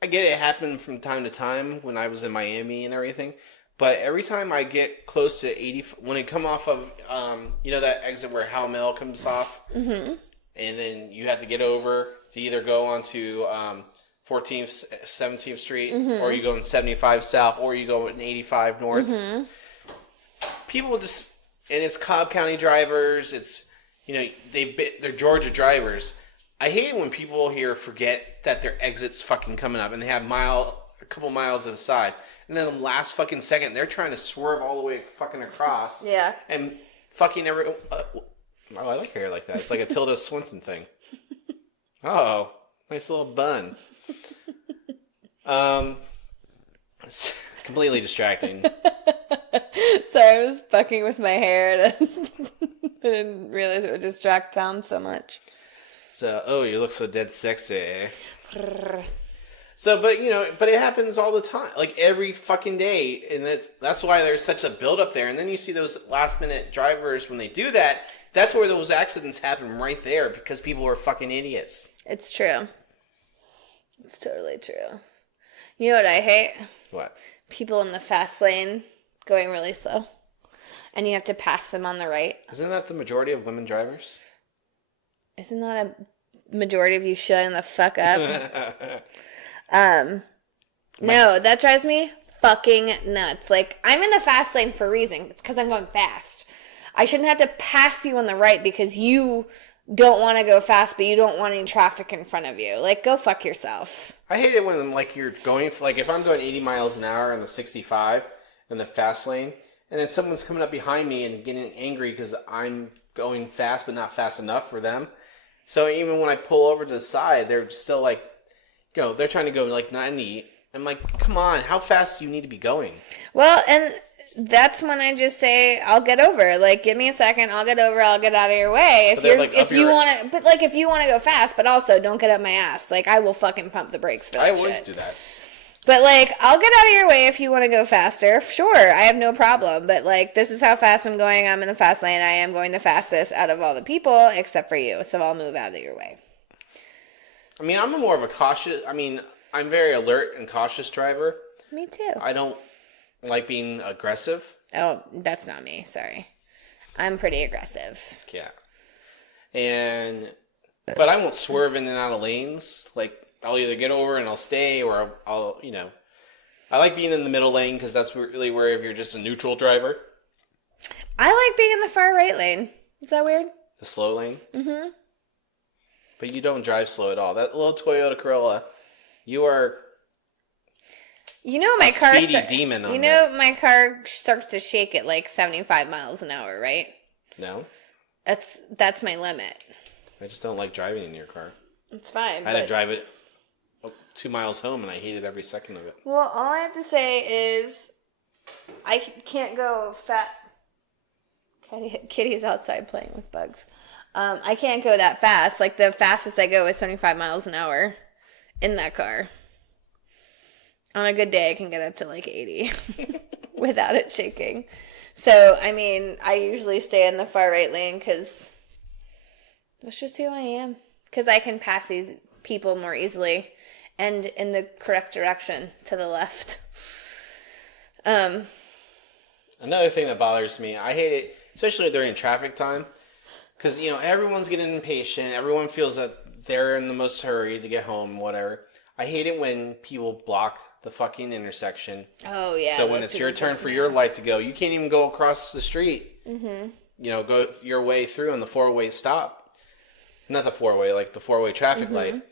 I get it happened from time to time when I was in Miami and everything, but every time I get close to 80, when I come off of that exit where Hal Mill comes off, and then you have to get over to either go onto 14th, 17th Street, or you go in 75 South, or you go in 85 North. People just, and it's Cobb County drivers, it's, they're Georgia drivers. I hate it when people here forget that their exit's fucking coming up, and they have a couple miles to the side, and then the last fucking second, they're trying to swerve all the way fucking across. Yeah. And fucking I like hair like that. It's like a Tilda Swinton thing. Oh, nice little bun. It's completely distracting. Sorry, I was fucking with my hair and I didn't realize it would distract Tom so much. So, you look so dead sexy. So, but it happens all the time, like every fucking day, and that's why there's such a build up there. And then you see those last minute drivers when they do that. That's where those accidents happen right there because people are fucking idiots. It's true. It's totally true. You know what I hate? What? People in the fast lane going really slow, and you have to pass them on the right. Isn't that the majority of women drivers? Isn't that a majority of you shutting the fuck up? No, that drives me fucking nuts. Like, I'm in the fast lane for a reason. It's because I'm going fast. I shouldn't have to pass you on the right because you don't want to go fast, but you don't want any traffic in front of you. Like, go fuck yourself. I hate it when, like, you're going, like, if I'm going 80 miles an hour on the 65 in the fast lane, and then someone's coming up behind me and getting angry because I'm going fast, but not fast enough for them. So even when I pull over to the side, they're still like, they're trying to go like 90. I'm like, come on, how fast do you need to be going? Well, and that's when I just say, I'll get over. Like, give me a second, I'll get over, I'll get out of your way. If you want to go fast, but also don't get up my ass. Like, I will fucking pump the brakes for that shit. I always do that. But, like, I'll get out of your way if you want to go faster. Sure, I have no problem. But, like, this is how fast I'm going. I'm in the fast lane. I am going the fastest out of all the people except for you. So I'll move out of your way. I mean, I'm I'm very alert and cautious driver. Me too. I don't like being aggressive. Oh, that's not me. Sorry. I'm pretty aggressive. Yeah. But I won't swerve in and out of lanes. Like, I'll either get over and I'll stay, or I'll I like being in the middle lane because that's really where if you're just a neutral driver. I like being in the far right lane. Is that weird? The slow lane? Mm-hmm. But you don't drive slow at all. That little Toyota Corolla, you are my car speedy demon on my car starts to shake at like 75 miles an hour, right? No. That's my limit. I just don't like driving in your car. It's fine. I had to drive it 2 miles home, and I hated every second of it. Well, all I have to say is I can't go Kitty's outside playing with bugs. I can't go that fast. Like, the fastest I go is 75 miles an hour in that car. On a good day, I can get up to like 80 without it shaking. So, I mean, I usually stay in the far right lane because that's just who I am. Because I can pass these people more easily and in the correct direction to the left. Another thing that bothers me, I hate it, especially during traffic time, because, everyone's getting impatient. Everyone feels that they're in the most hurry to get home, whatever. I hate it when people block the fucking intersection. Oh, yeah. So when it's your turn for your light to go, you can't even go across the street. Mm-hmm. Go your way through on the four-way stop. Not the four-way, like the four-way traffic light.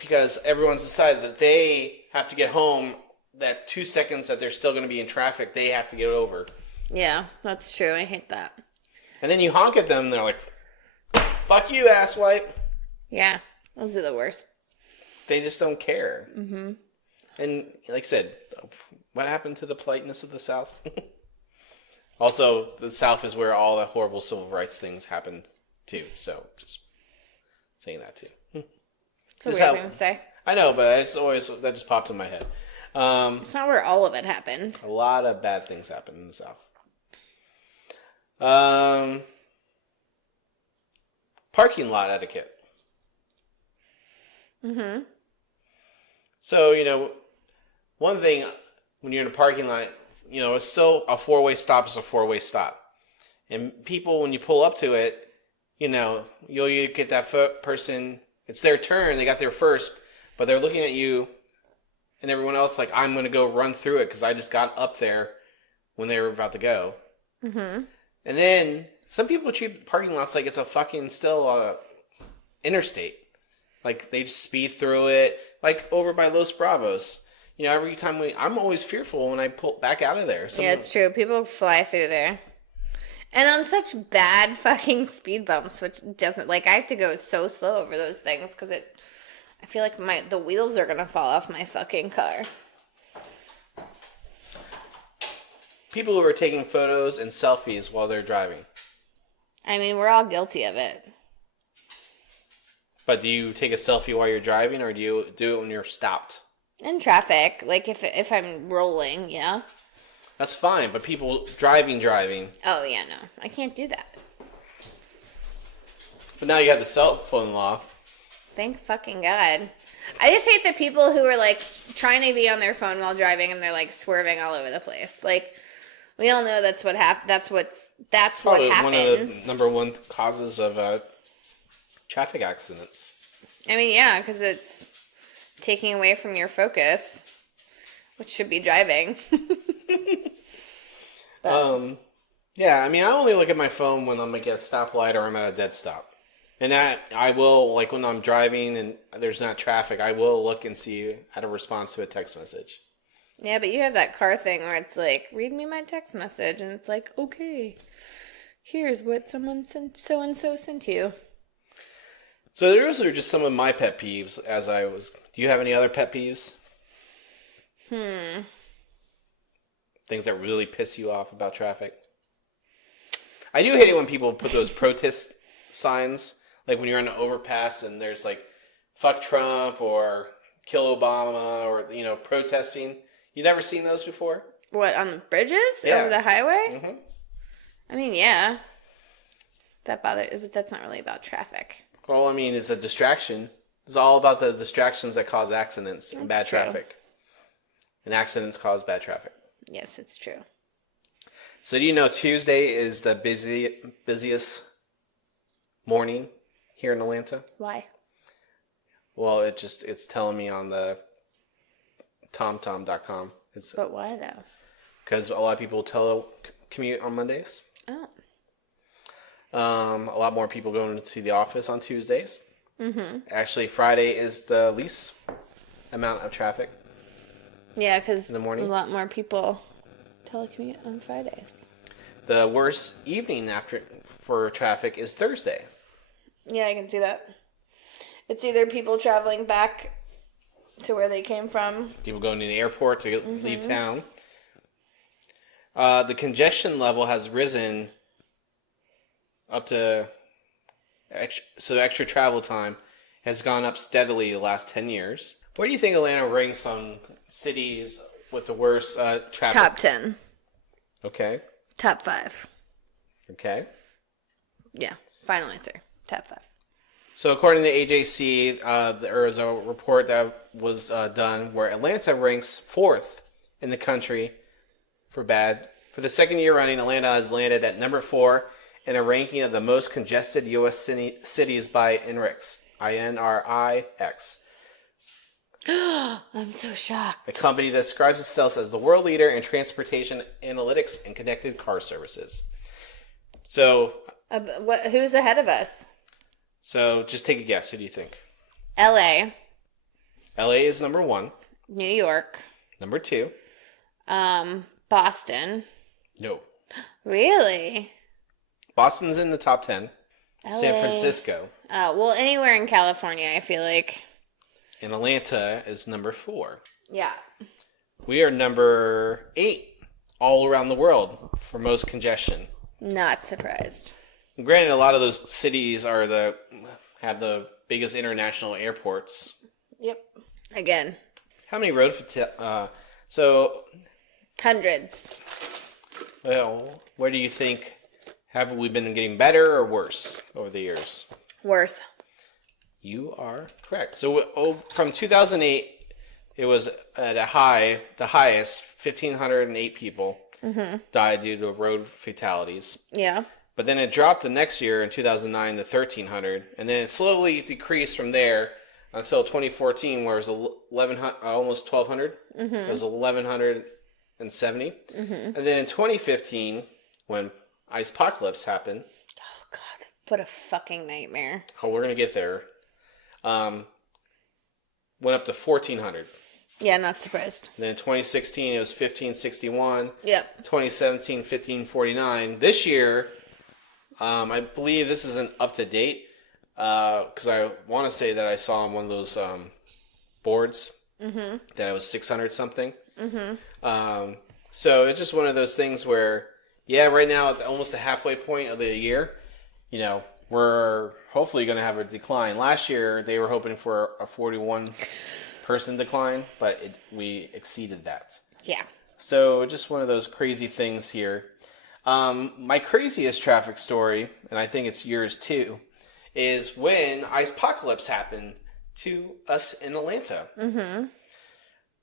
Because everyone's decided that they have to get home, that 2 seconds that they're still going to be in traffic, they have to get over. Yeah, that's true. I hate that. And then you honk at them, and they're like, fuck you, asswipe. Yeah, those are the worst. they just don't care. Mm-hmm. And like I said, what happened to the politeness of the South? Also, the South is where all the horrible civil rights things happened too. So just saying that too. It's a weird thing to say. I know, but that just popped in my head. It's not where all of it happened. A lot of bad things happened in the South. Parking lot etiquette. Mm-hmm. So, one thing when you're in a parking lot, it's still a four-way stop is a four-way stop. And people, when you pull up to it, you'll get that person, it's their turn, they got there first, but they're looking at you and everyone else like, I'm going to go run through it because I just got up there when they were about to go. Mm-hmm. And then some people treat parking lots like it's a fucking still interstate. Like they just speed through it, like over by Los Bravos. Every time I'm always fearful when I pull back out of there. Yeah, it's true. People fly through there. And on such bad fucking speed bumps, which doesn't, I have to go so slow over those things because I feel like the wheels are going to fall off my fucking car. People who are taking photos and selfies while they're driving. I mean, we're all guilty of it. But do you take a selfie while you're driving or do you do it when you're stopped? In traffic, if I'm rolling, yeah. That's fine, but people driving. Oh, yeah, no. I can't do that. But now you have the cell phone law. Thank fucking God. I just hate the people who are, trying to be on their phone while driving and they're, swerving all over the place. We all know that's what happens. That's probably what happens. One of the number one causes of traffic accidents. I mean, yeah, because it's taking away from your focus, which should be driving. Yeah, I mean, I only look at my phone when I'm at a stoplight or I'm at a dead stop. And that, I will, when I'm driving and there's not traffic, I will look and see how to respond to a text message. Yeah, but you have that car thing where it's read me my text message, and it's okay, here's what someone sent, so-and-so sent you. So those are just some of my pet peeves do you have any other pet peeves? Things that really piss you off about traffic? I do hate it when people put those protest signs, when you're on an overpass and there's fuck Trump or kill Obama or, protesting. You never seen those before? What, on the bridges? Yeah. Over the highway? Mm-hmm. I mean, yeah. That's not really about traffic. Well, I mean, it's a distraction. It's all about the distractions that cause accidents and bad traffic. And accidents cause bad traffic. Yes, it's true. So do you know Tuesday is the busiest morning here in Atlanta? Why? Well, it's telling me on the TomTom.com. But why though? Because a lot of people telecommute on Mondays. Oh. A lot more people going to the office on Tuesdays. Mm-hmm. Actually, Friday is the least amount of traffic. Yeah, because in the morning, a lot more people telecommute on Fridays. The worst evening for traffic is Thursday. Yeah, I can see that. It's either people traveling back to where they came from. People going to the airport to leave town. The congestion level has risen up to... extra travel time has gone up steadily the last 10 years. Where do you think Atlanta ranks on cities with the worst traffic? Top 10. Okay. Top 5. Okay. Yeah, final answer. Top 5. So according to AJC, there was a report that was done where Atlanta ranks 4th in the country for bad. For the second year running, Atlanta has landed at number 4 in a ranking of the most congested U.S. cities by INRIX. INRIX. I'm so shocked. A company that describes itself as the world leader in transportation analytics and connected car services. So... who's ahead of us? So, just take a guess. Who do you think? LA. LA is number 1. New York. Number 2. Boston. No. Really? Boston's in the top 10. LA. San Francisco. Well, anywhere in California, I feel like. And Atlanta is number 4. Yeah. We are number 8 all around the world for most congestion. Not surprised. Granted, a lot of those cities have the biggest international airports. Yep. Again. How many road so Hundreds. well, where do you think have we been getting better or worse over the years? Worse. You are correct. So from 2008, it was at the highest, 1,508 people died due to road fatalities. Yeah. But then it dropped the next year in 2009 to 1,300, and then it slowly decreased from there until 2014, where it was 1,100, almost 1,200. It was 1,170, and then in 2015, when Ice Apocalypse happened. Oh God! What a fucking nightmare. Oh, we're gonna get there. Went up to 1,400. Yeah, not surprised. Then in 2016, it was 1,561. Yep. 2017, 1,549. This year, I believe this isn't up to date, because I want to say that I saw on one of those boards that it was 600 something. So it's just one of those things where, yeah, right now at almost the halfway point of the year, you know, we're hopefully going to have a decline. Last year, they were hoping for a 41% decline, but we exceeded that. Yeah. So just one of those crazy things here. My craziest traffic story, and I think it's yours too, is when Ice Apocalypse happened to us in Atlanta.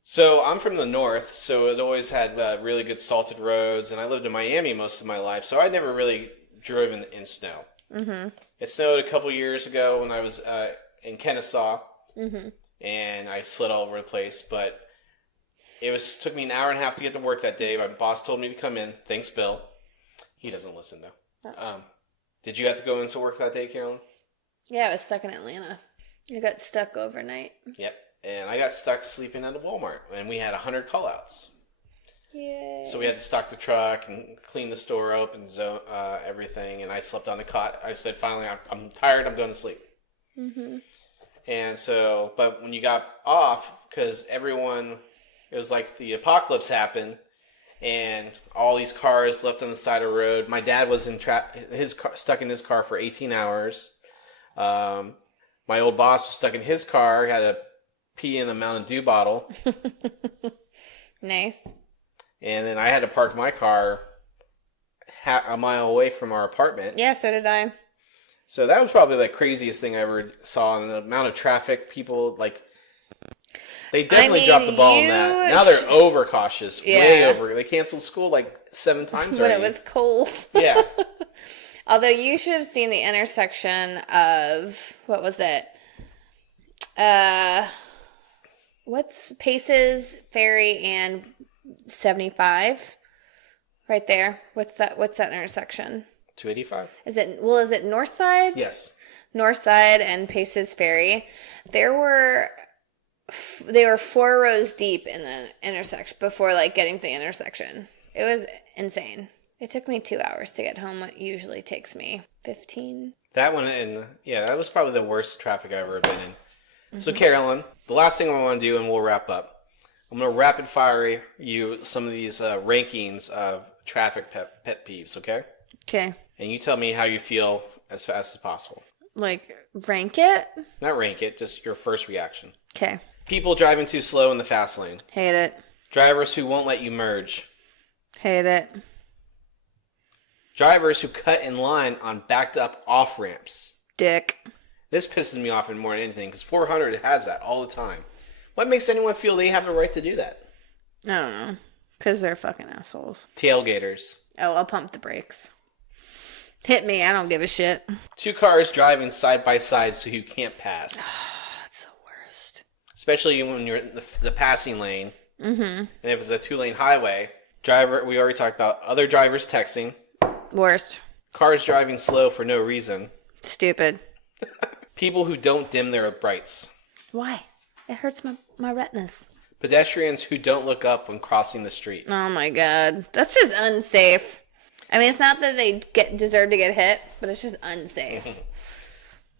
So I'm from the north, so it always had really good salted roads, and I lived in Miami most of my life, so I'd never really driven in snow. It snowed a couple years ago when I was in Kennesaw, and I slid all over the place, but took me an hour and a half to get to work that day. My boss told me to come in. Thanks, Bill. He doesn't listen, though. Did you have to go into work that day, Carolyn? Yeah, I was stuck in Atlanta. I got stuck overnight. Yep. And I got stuck sleeping at a Walmart, and we had 100 call-outs. Yay. So we had to stock the truck and clean the store up and everything, and I slept on the cot. I said, finally, I'm tired, I'm going to sleep. And so, but when you got off, because it was like the apocalypse happened, and all these cars left on the side of the road. My dad was stuck in his car for 18 hours. My old boss was stuck in his car, had to pee in a Mountain Dew bottle. Nice. And then I had to park my car a mile away from our apartment. Yeah, so did I. So that was probably the craziest thing I ever saw. And the amount of traffic, people, like, they definitely dropped the ball on that. Now they're overcautious. Yeah. Way over. They canceled school like 7 times when already. It was cold. Yeah. Although you should have seen the intersection of, what was it? What's Paces, Ferry, and 75? Right there. What's that intersection? 285? Is it North Side? Yes. North Side and Paces Ferry. They were 4 rows deep in the intersection before getting to the intersection. It was insane. It took me 2 hours to get home. What usually takes me 15. That one, that was probably the worst traffic I've ever been in. So, Carolyn, the last thing I want to do, and we'll wrap up, I'm going to rapid fire you some of these rankings of traffic pet peeves, okay? Okay. And you tell me how you feel as fast as possible. Rank it? Not rank it, just your first reaction. Okay. People driving too slow in the fast lane. Hate it. Drivers who won't let you merge. Hate it. Drivers who cut in line on backed up off ramps. Dick. This pisses me off more than anything because 400 has that all the time. What makes anyone feel they have the right to do that? I don't know. Because they're fucking assholes. Tailgaters. Oh, I'll pump the brakes. Hit me. I don't give a shit. 2 cars driving side by side so you can't pass. That's the worst. Especially when you're in the passing lane. And if it's a 2-lane highway. We already talked about other drivers texting. Worst. Cars driving slow for no reason. Stupid. People who don't dim their brights. Why? It hurts my retinas. Pedestrians who don't look up when crossing the street. Oh my god. That's just unsafe. I mean, it's not that they deserve to get hit, but it's just unsafe.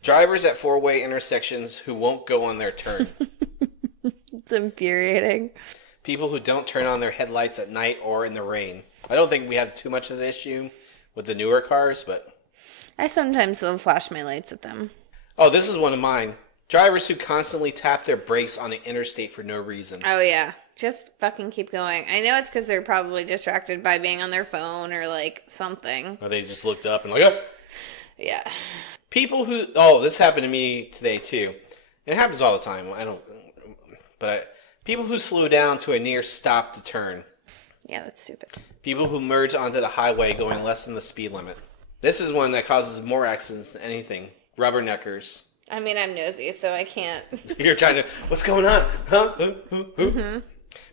Drivers at four-way intersections who won't go on their turn. It's infuriating. People who don't turn on their headlights at night or in the rain. I don't think we have too much of the issue with the newer cars, but... I sometimes will flash my lights at them. Oh, this is one of mine. Drivers who constantly tap their brakes on the interstate for no reason. Oh, yeah. Just fucking keep going. I know it's because they're probably distracted by being on their phone or, like, something. Or they just looked up and like, oh! Yeah. People who... Oh, this happened to me today, too. It happens all the time. People who slow down to a near stop to turn. Yeah, that's stupid. People who merge onto the highway going less than the speed limit. This is one that causes more accidents than anything. Rubberneckers. I mean, I'm nosy, so I can't. You're trying to... What's going on? Huh? Mm-hmm.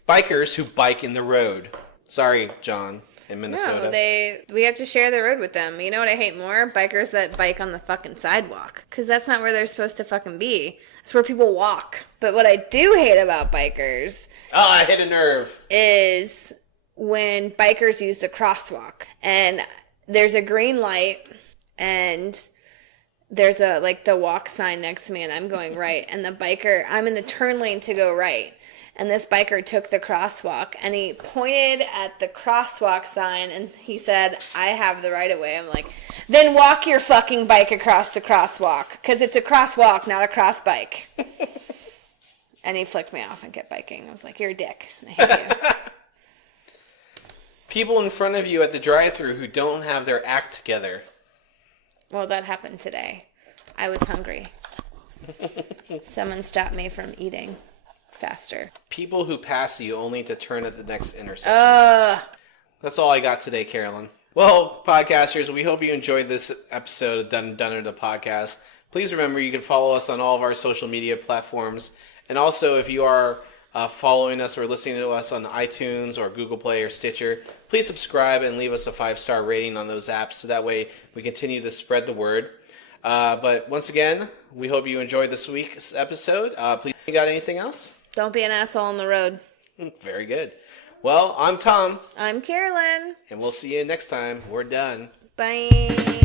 Bikers who bike in the road. Sorry, John, in Minnesota. No, we have to share the road with them. You know what I hate more? Bikers that bike on the fucking sidewalk. Because that's not where they're supposed to fucking be. It's where people walk. But what I do hate about bikers... Oh, I hit a nerve. ...is when bikers use the crosswalk. And there's a green light, and there's the walk sign next to me, and I'm going right. And I'm in the turn lane to go right. And this biker took the crosswalk, and he pointed at the crosswalk sign, and he said, I have the right of way. I'm like, then walk your fucking bike across the crosswalk, because it's a crosswalk, not a cross bike. And he flicked me off and kept biking. I was like, you're a dick. I hate you. People in front of you at the drive-thru who don't have their act together. Well, that happened today. I was hungry. Someone stopped me from eating faster. People who pass you only to turn at the next intersection. That's all I got today, Carolyn. Well, podcasters, we hope you enjoyed this episode of Done Dunner, the podcast. Please remember you can follow us on all of our social media platforms. And also, if you are following us or listening to us on iTunes or Google Play or Stitcher, please subscribe and leave us a 5-star rating on those apps so that way we continue to spread the word. But once again, we hope you enjoyed this week's episode. Please, you got anything else? Don't be an asshole on the road. Very good. Well, I'm Tom. I'm Carolyn. And we'll see you next time. We're done. Bye.